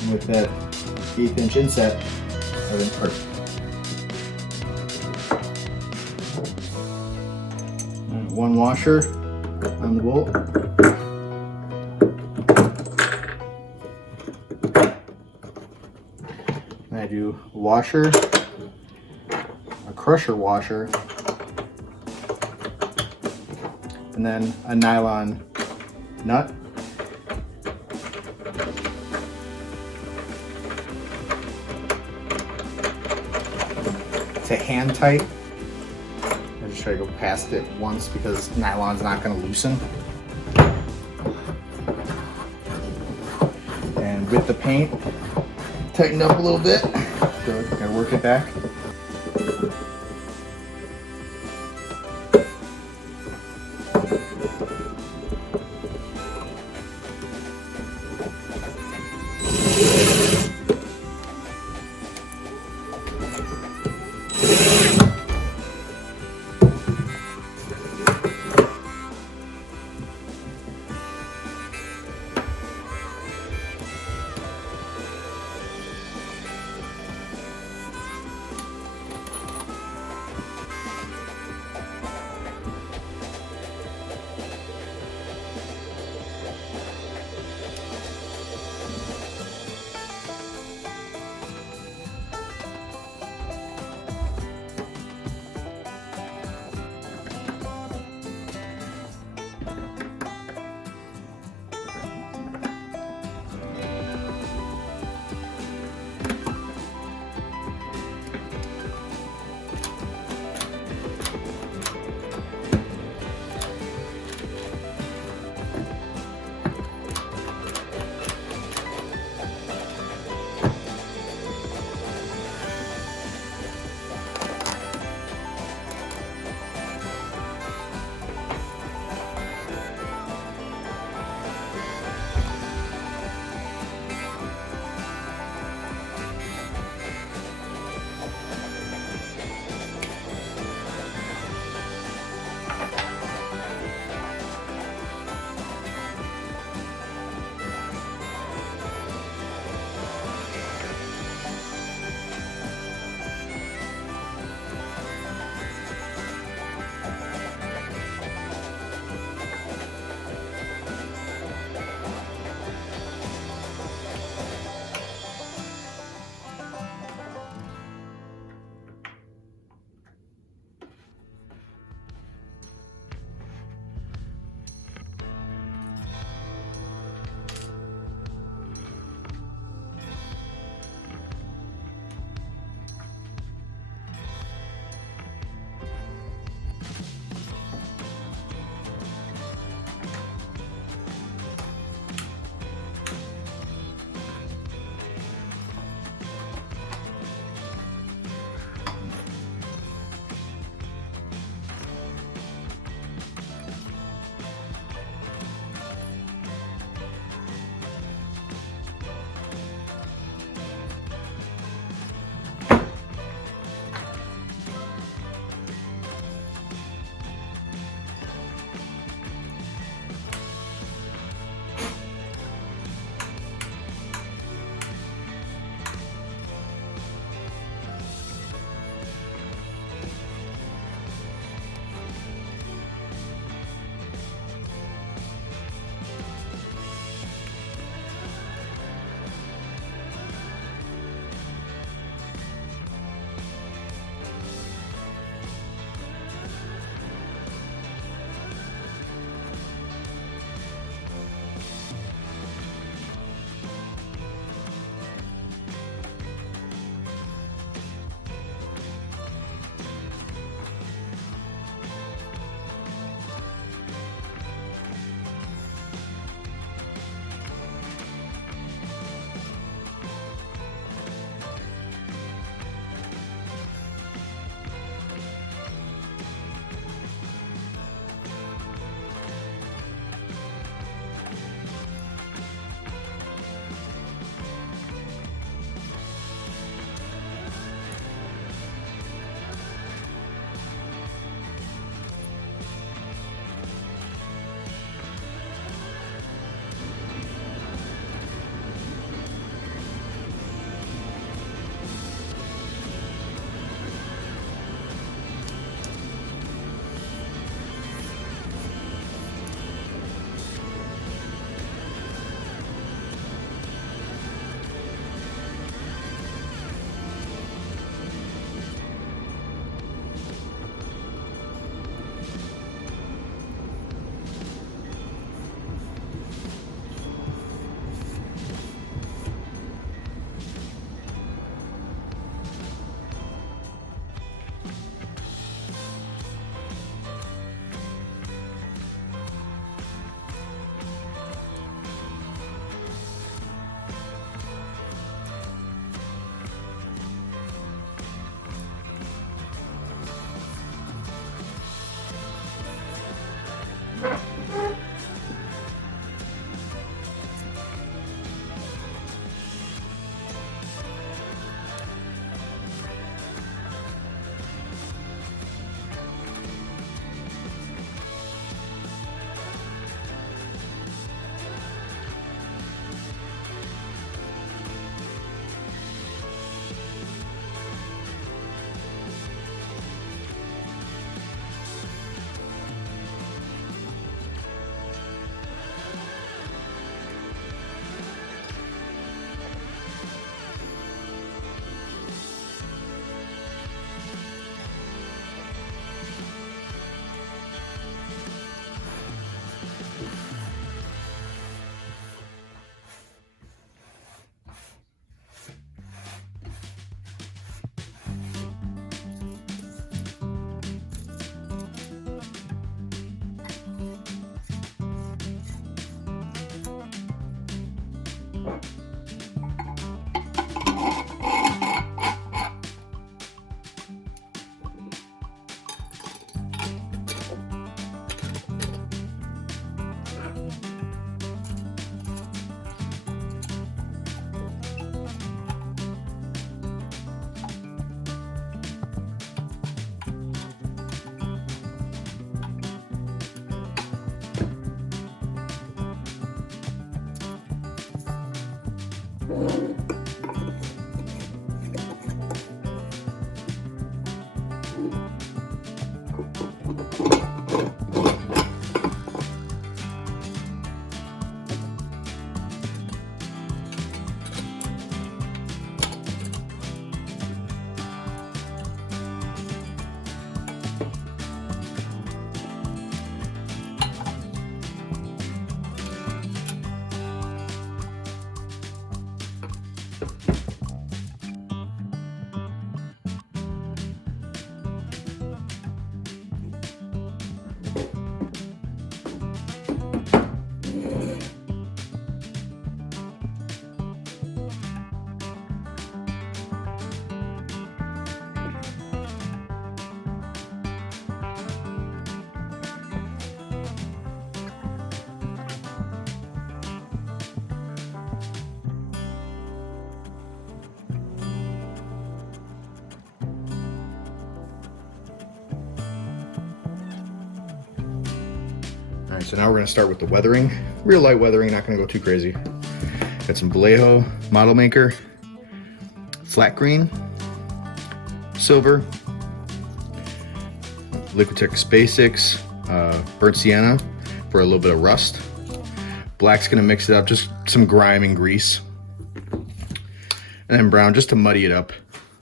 And with that 1/8 inch inset, everything's perfect. And one washer on the bolt. And I do a washer, a crusher washer, and then a nylon nut. To hand tight. I just try to go past it once because nylon's not going to loosen. And with the paint, tighten up a little bit. Good, gotta work it back. All right, so now we're gonna start with the weathering. Real light weathering, not gonna go too crazy. Got some Vallejo Model Maker, flat green, silver, Liquitex Basics, burnt sienna for a little bit of rust. Black's gonna mix it up, just some grime and grease. And then brown just to muddy it up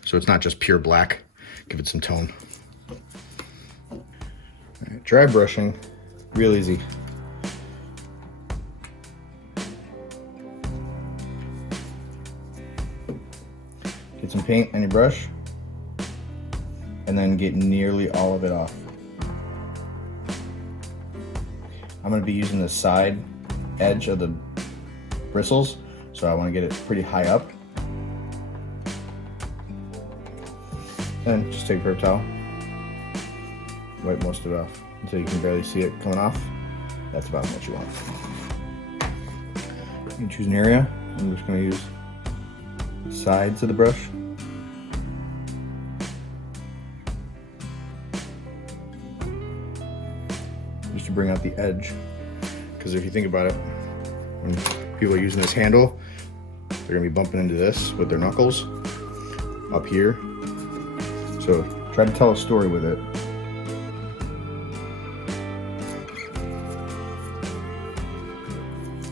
so it's not just pure black. Give it some tone. All right, dry brushing. Real easy. Get some paint on your brush and then get nearly all of it off. I'm going to be using the side edge of the bristles, so I want to get it pretty high up. And just take a paper towel, wipe most of it off until you can barely see it coming off. That's about what you want. You can choose an area. I'm just going to use the sides of the brush. Just to bring out the edge. Because if you think about it, when people are using this handle, they're going to be bumping into this with their knuckles up here. So try to tell a story with it.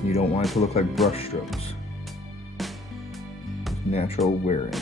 You don't want it to look like brush strokes. It's natural wearing.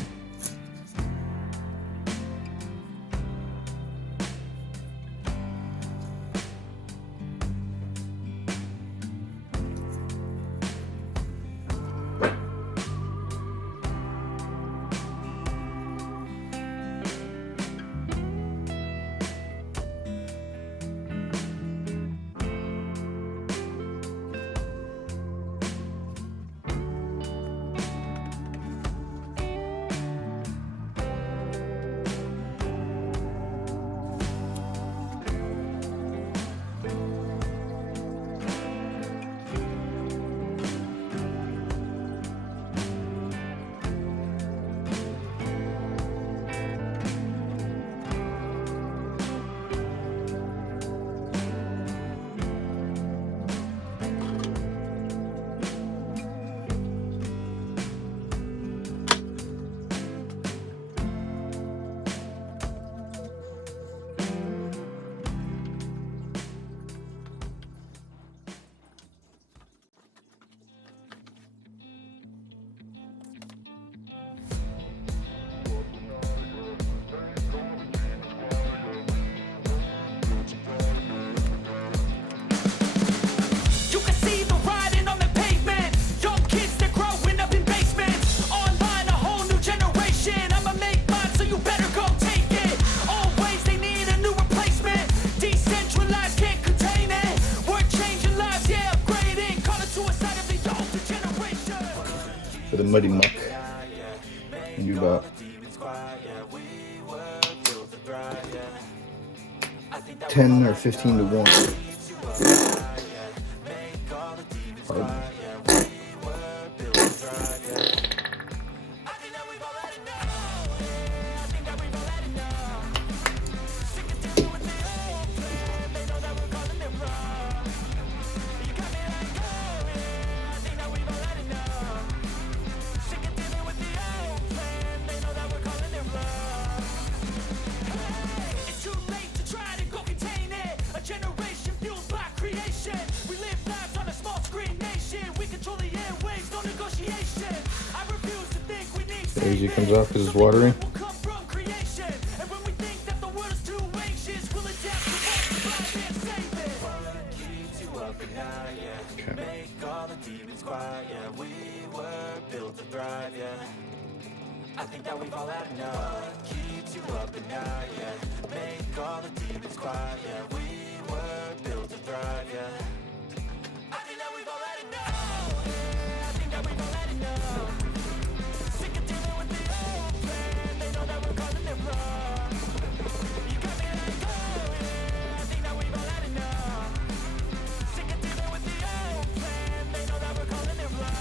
for the muddy muck. And do about 10 or 15 to 1. Pardon. The AZ comes off because it's watery. I think that we've all had enough. Keeps you up at night, yeah. Make all the demons quiet, yeah. We were built to thrive, yeah. I think that we've all had enough. I think that we've all had enough. Sick of dealing with the old plan. They know that we're calling it wrong. You got me let go, yeah. I think that we've all had enough. Sick of dealing with the old plan. They know that we're calling it wrong.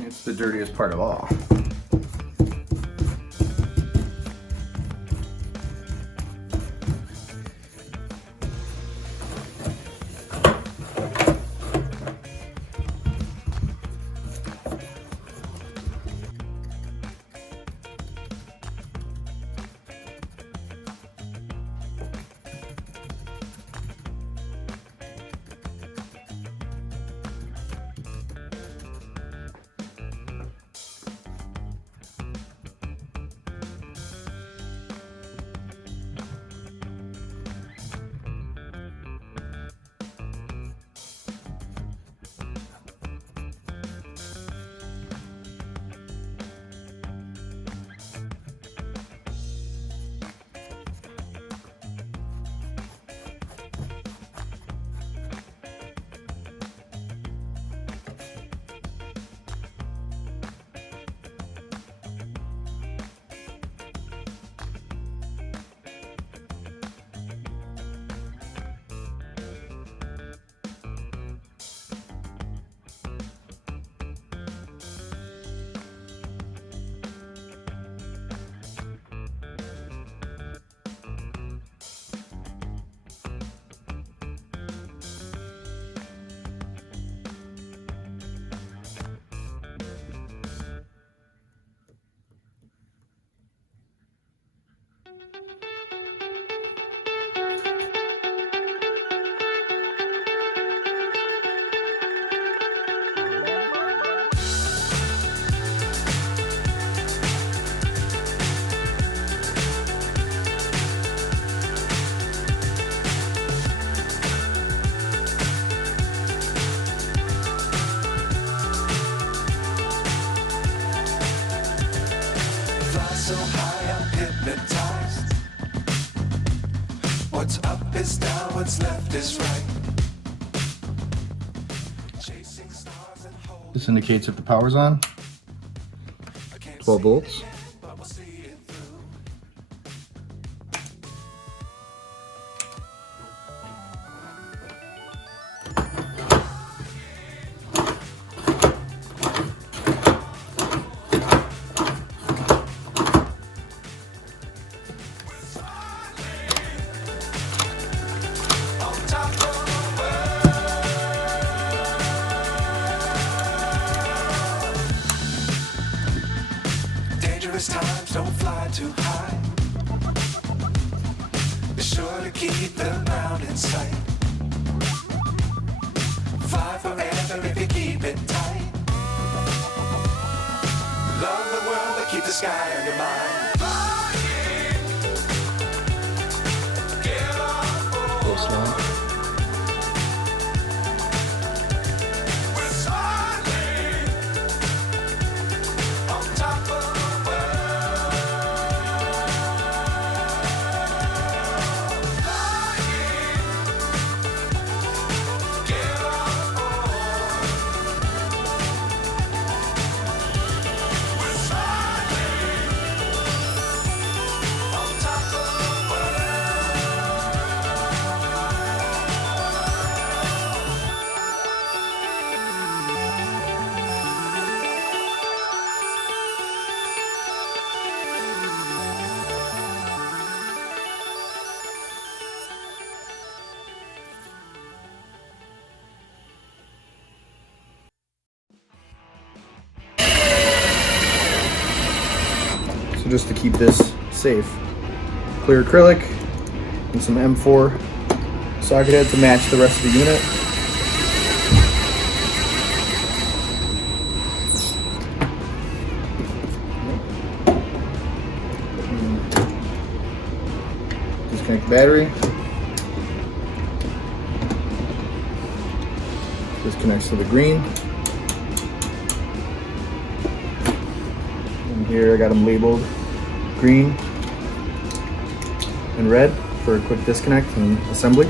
It's the dirtiest part of all. So high, I'm hypnotized. What's up is down, what's left is right. Chasing stars and holding. This indicates if the power's on. 12 volts. But we'll see it through. Dangerous times, don't fly too high. Be sure to keep the ground in sight. Fly forever if you keep it tight. Love the world, but keep the sky on your mind. Flying, get on board. Go slow. We're soaring on top of the world. Flying, get on board. We're soaring on top of the world. So just to keep this safe, clear acrylic and some M4 socket head to match the rest of the unit. Disconnect the battery. This connects to the green. And here I got them labeled green and red for a quick disconnect and assembly.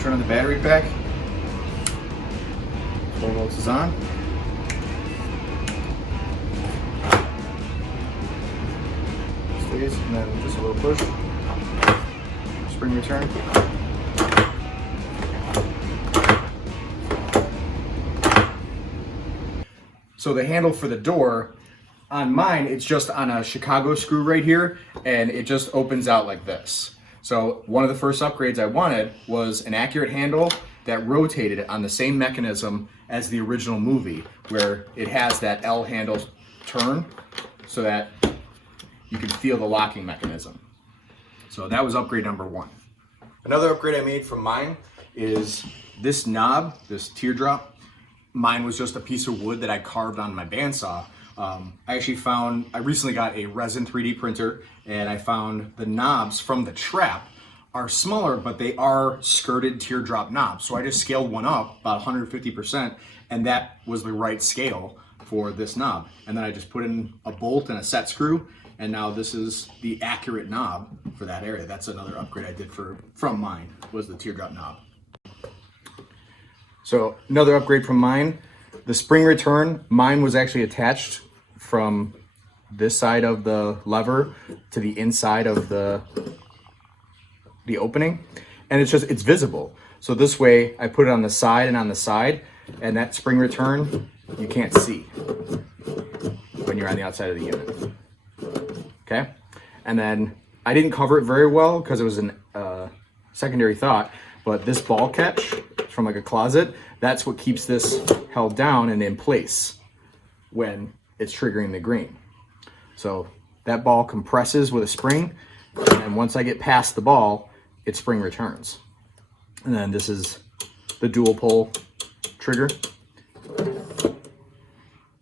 Turn on the battery pack. 4 volts is on. Stays, and then just a little push. Spring return. So the handle for the door, on mine, it's just on a Chicago screw right here, and it just opens out like this. So one of the first upgrades I wanted was an accurate handle that rotated on the same mechanism as the original movie, where it has that L handle turn so that you can feel the locking mechanism. So that was upgrade number 1. Another upgrade I made from mine is this knob, this teardrop. Mine was just a piece of wood that I carved on my bandsaw. I recently got a resin 3D printer, and I found the knobs from the trap are smaller, but they are skirted teardrop knobs. So I just scaled one up about 150%, and that was the right scale for this knob. And then I just put in a bolt and a set screw, and now this is the accurate knob for that area. That's another upgrade I did from mine, was the teardrop knob. So another upgrade from mine, the spring return, mine was actually attached from this side of the lever to the inside of the opening, and it's visible. So this way I put it on the side and on the side, and that spring return you can't see when you're on the outside of the unit. Okay, and then I didn't cover it very well because it was a secondary thought, but this ball catch from like a closet, that's what keeps this held down and in place when it's triggering the green. So that ball compresses with a spring, and once I get past the ball, it spring returns. And then this is the dual pole trigger.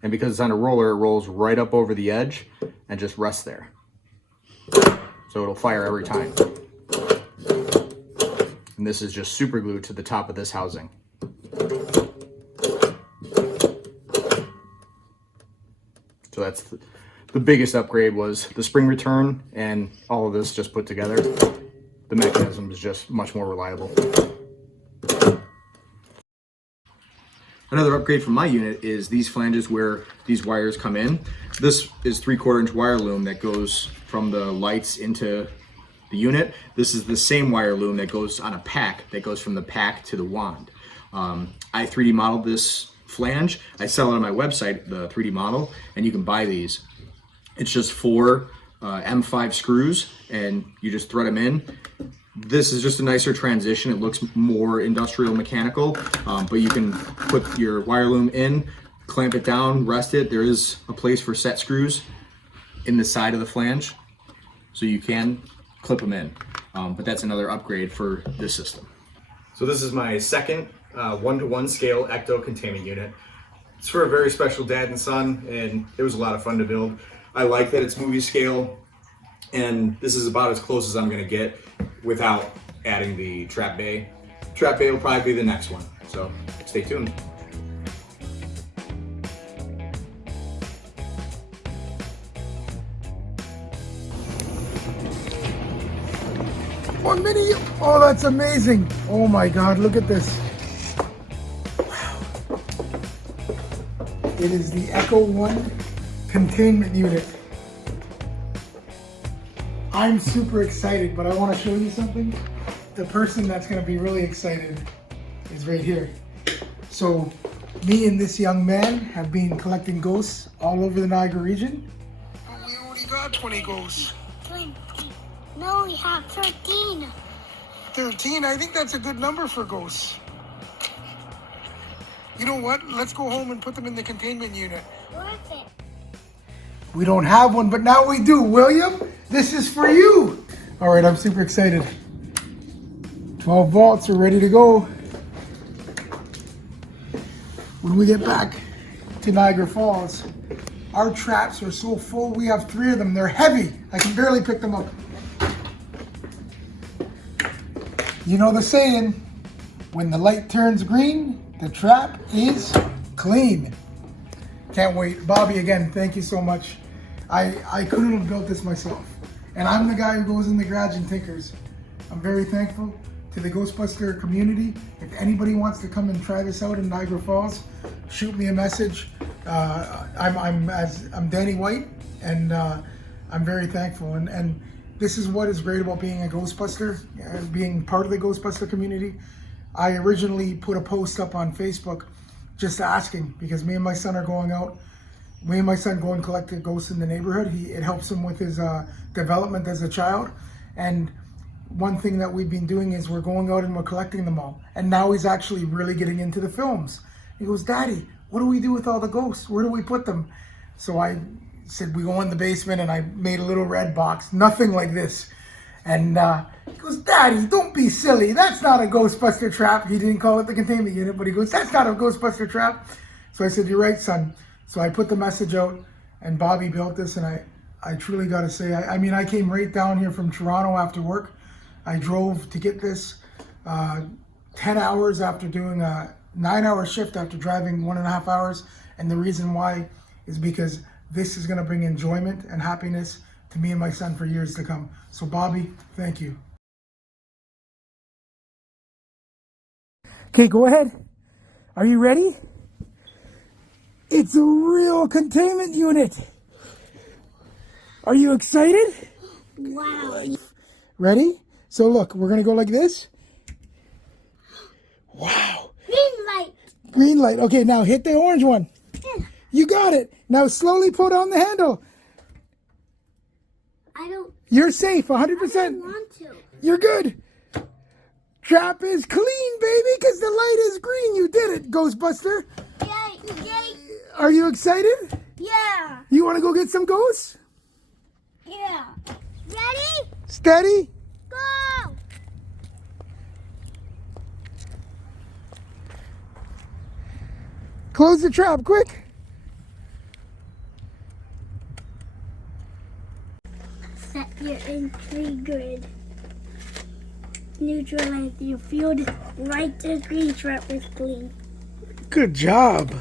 And because it's on a roller, it rolls right up over the edge and just rests there. So it'll fire every time. And this is just super glued to the top of this housing. So that's the biggest upgrade, was the spring return, and all of this just put together. The mechanism is just much more reliable. Another upgrade from my unit is these flanges where these wires come in. This is 3/4 inch wire loom that goes from the lights into the unit. This is the same wire loom that goes on a pack, that goes from the pack to the wand. I 3D modeled this flange. I sell it on my website, the 3D model, and you can buy these. It's just 4 M5 screws, and you just thread them in. This is just a nicer transition. It looks more industrial mechanical, but you can put your wire loom in, clamp it down, rest it. There is a place for set screws in the side of the flange, so you can clip them in. But that's another upgrade for this system. So this is my second 1-to-1 scale Ecto Containment Unit. It's for a very special dad and son, and it was a lot of fun to build. I like that it's movie scale, and this is about as close as I'm gonna get without adding the trap bay. Trap bay will probably be the next one, so stay tuned. One minute. Oh, that's amazing. Oh my God, look at this. Wow. It is the Ecto 1 Containment Unit. I'm super excited, but I want to show you something. The person that's going to be really excited is right here. So me and this young man have been collecting ghosts all over the Niagara region. We already got 20 ghosts. 20. No, we have 13. 13? I think that's a good number for ghosts. You know what? Let's go home and put them in the containment unit. Worth it. We don't have one, but now we do. William, this is for you. All right, I'm super excited. 12 volts are ready to go. When we get back to Niagara Falls, our traps are so full. We have 3 of them. They're heavy. I can barely pick them up. You know the saying, when the light turns green, the trap is clean. Can't wait. Bobby, again, thank you so much. I couldn't have built this myself. And I'm the guy who goes in the garage and tinkers. I'm very thankful to the Ghostbuster community. If anybody wants to come and try this out in Niagara Falls, shoot me a message. I'm Danny White, and I'm very thankful. And this is what is great about being a Ghostbuster, being part of the Ghostbuster community. I originally put a post up on Facebook just asking, because me and my son are going out. Me and my son go and collect the ghosts in the neighborhood. It helps him with his development as a child. And one thing that we've been doing is we're going out and we're collecting them all. And now he's actually really getting into the films. He goes, Daddy, what do we do with all the ghosts? Where do we put them? So I said, we go in the basement, and I made a little red box, nothing like this. And he goes, Daddy, don't be silly. That's not a Ghostbuster trap. He didn't call it the containment unit, but he goes, that's not a Ghostbuster trap. So I said, you're right, son. So I put the message out, and Bobby built this, and I truly got to say, I mean, I came right down here from Toronto after work. I drove to get this 10 hours after doing a 9-hour shift after driving 1.5 hours. And the reason why is because this is going to bring enjoyment and happiness to me and my son for years to come. So Bobby, thank you. Okay, go ahead. Are you ready? It's a real containment unit. Are you excited? Wow. Ready? So look, we're gonna go like this. Wow. Green light. Green light. Okay, now hit the orange one. You got it. Now slowly pull down the handle. You're safe, 100%. I don't want to. You're good. Trap is clean, baby, because the light is green. You did it, Ghostbuster. Yay, yay. Are you excited? Yeah. You want to go get some ghosts? Yeah. Ready? Steady. Go. Close the trap, quick. Set your entry grid. Neutralize your field. Right to green trap is clean. Good job.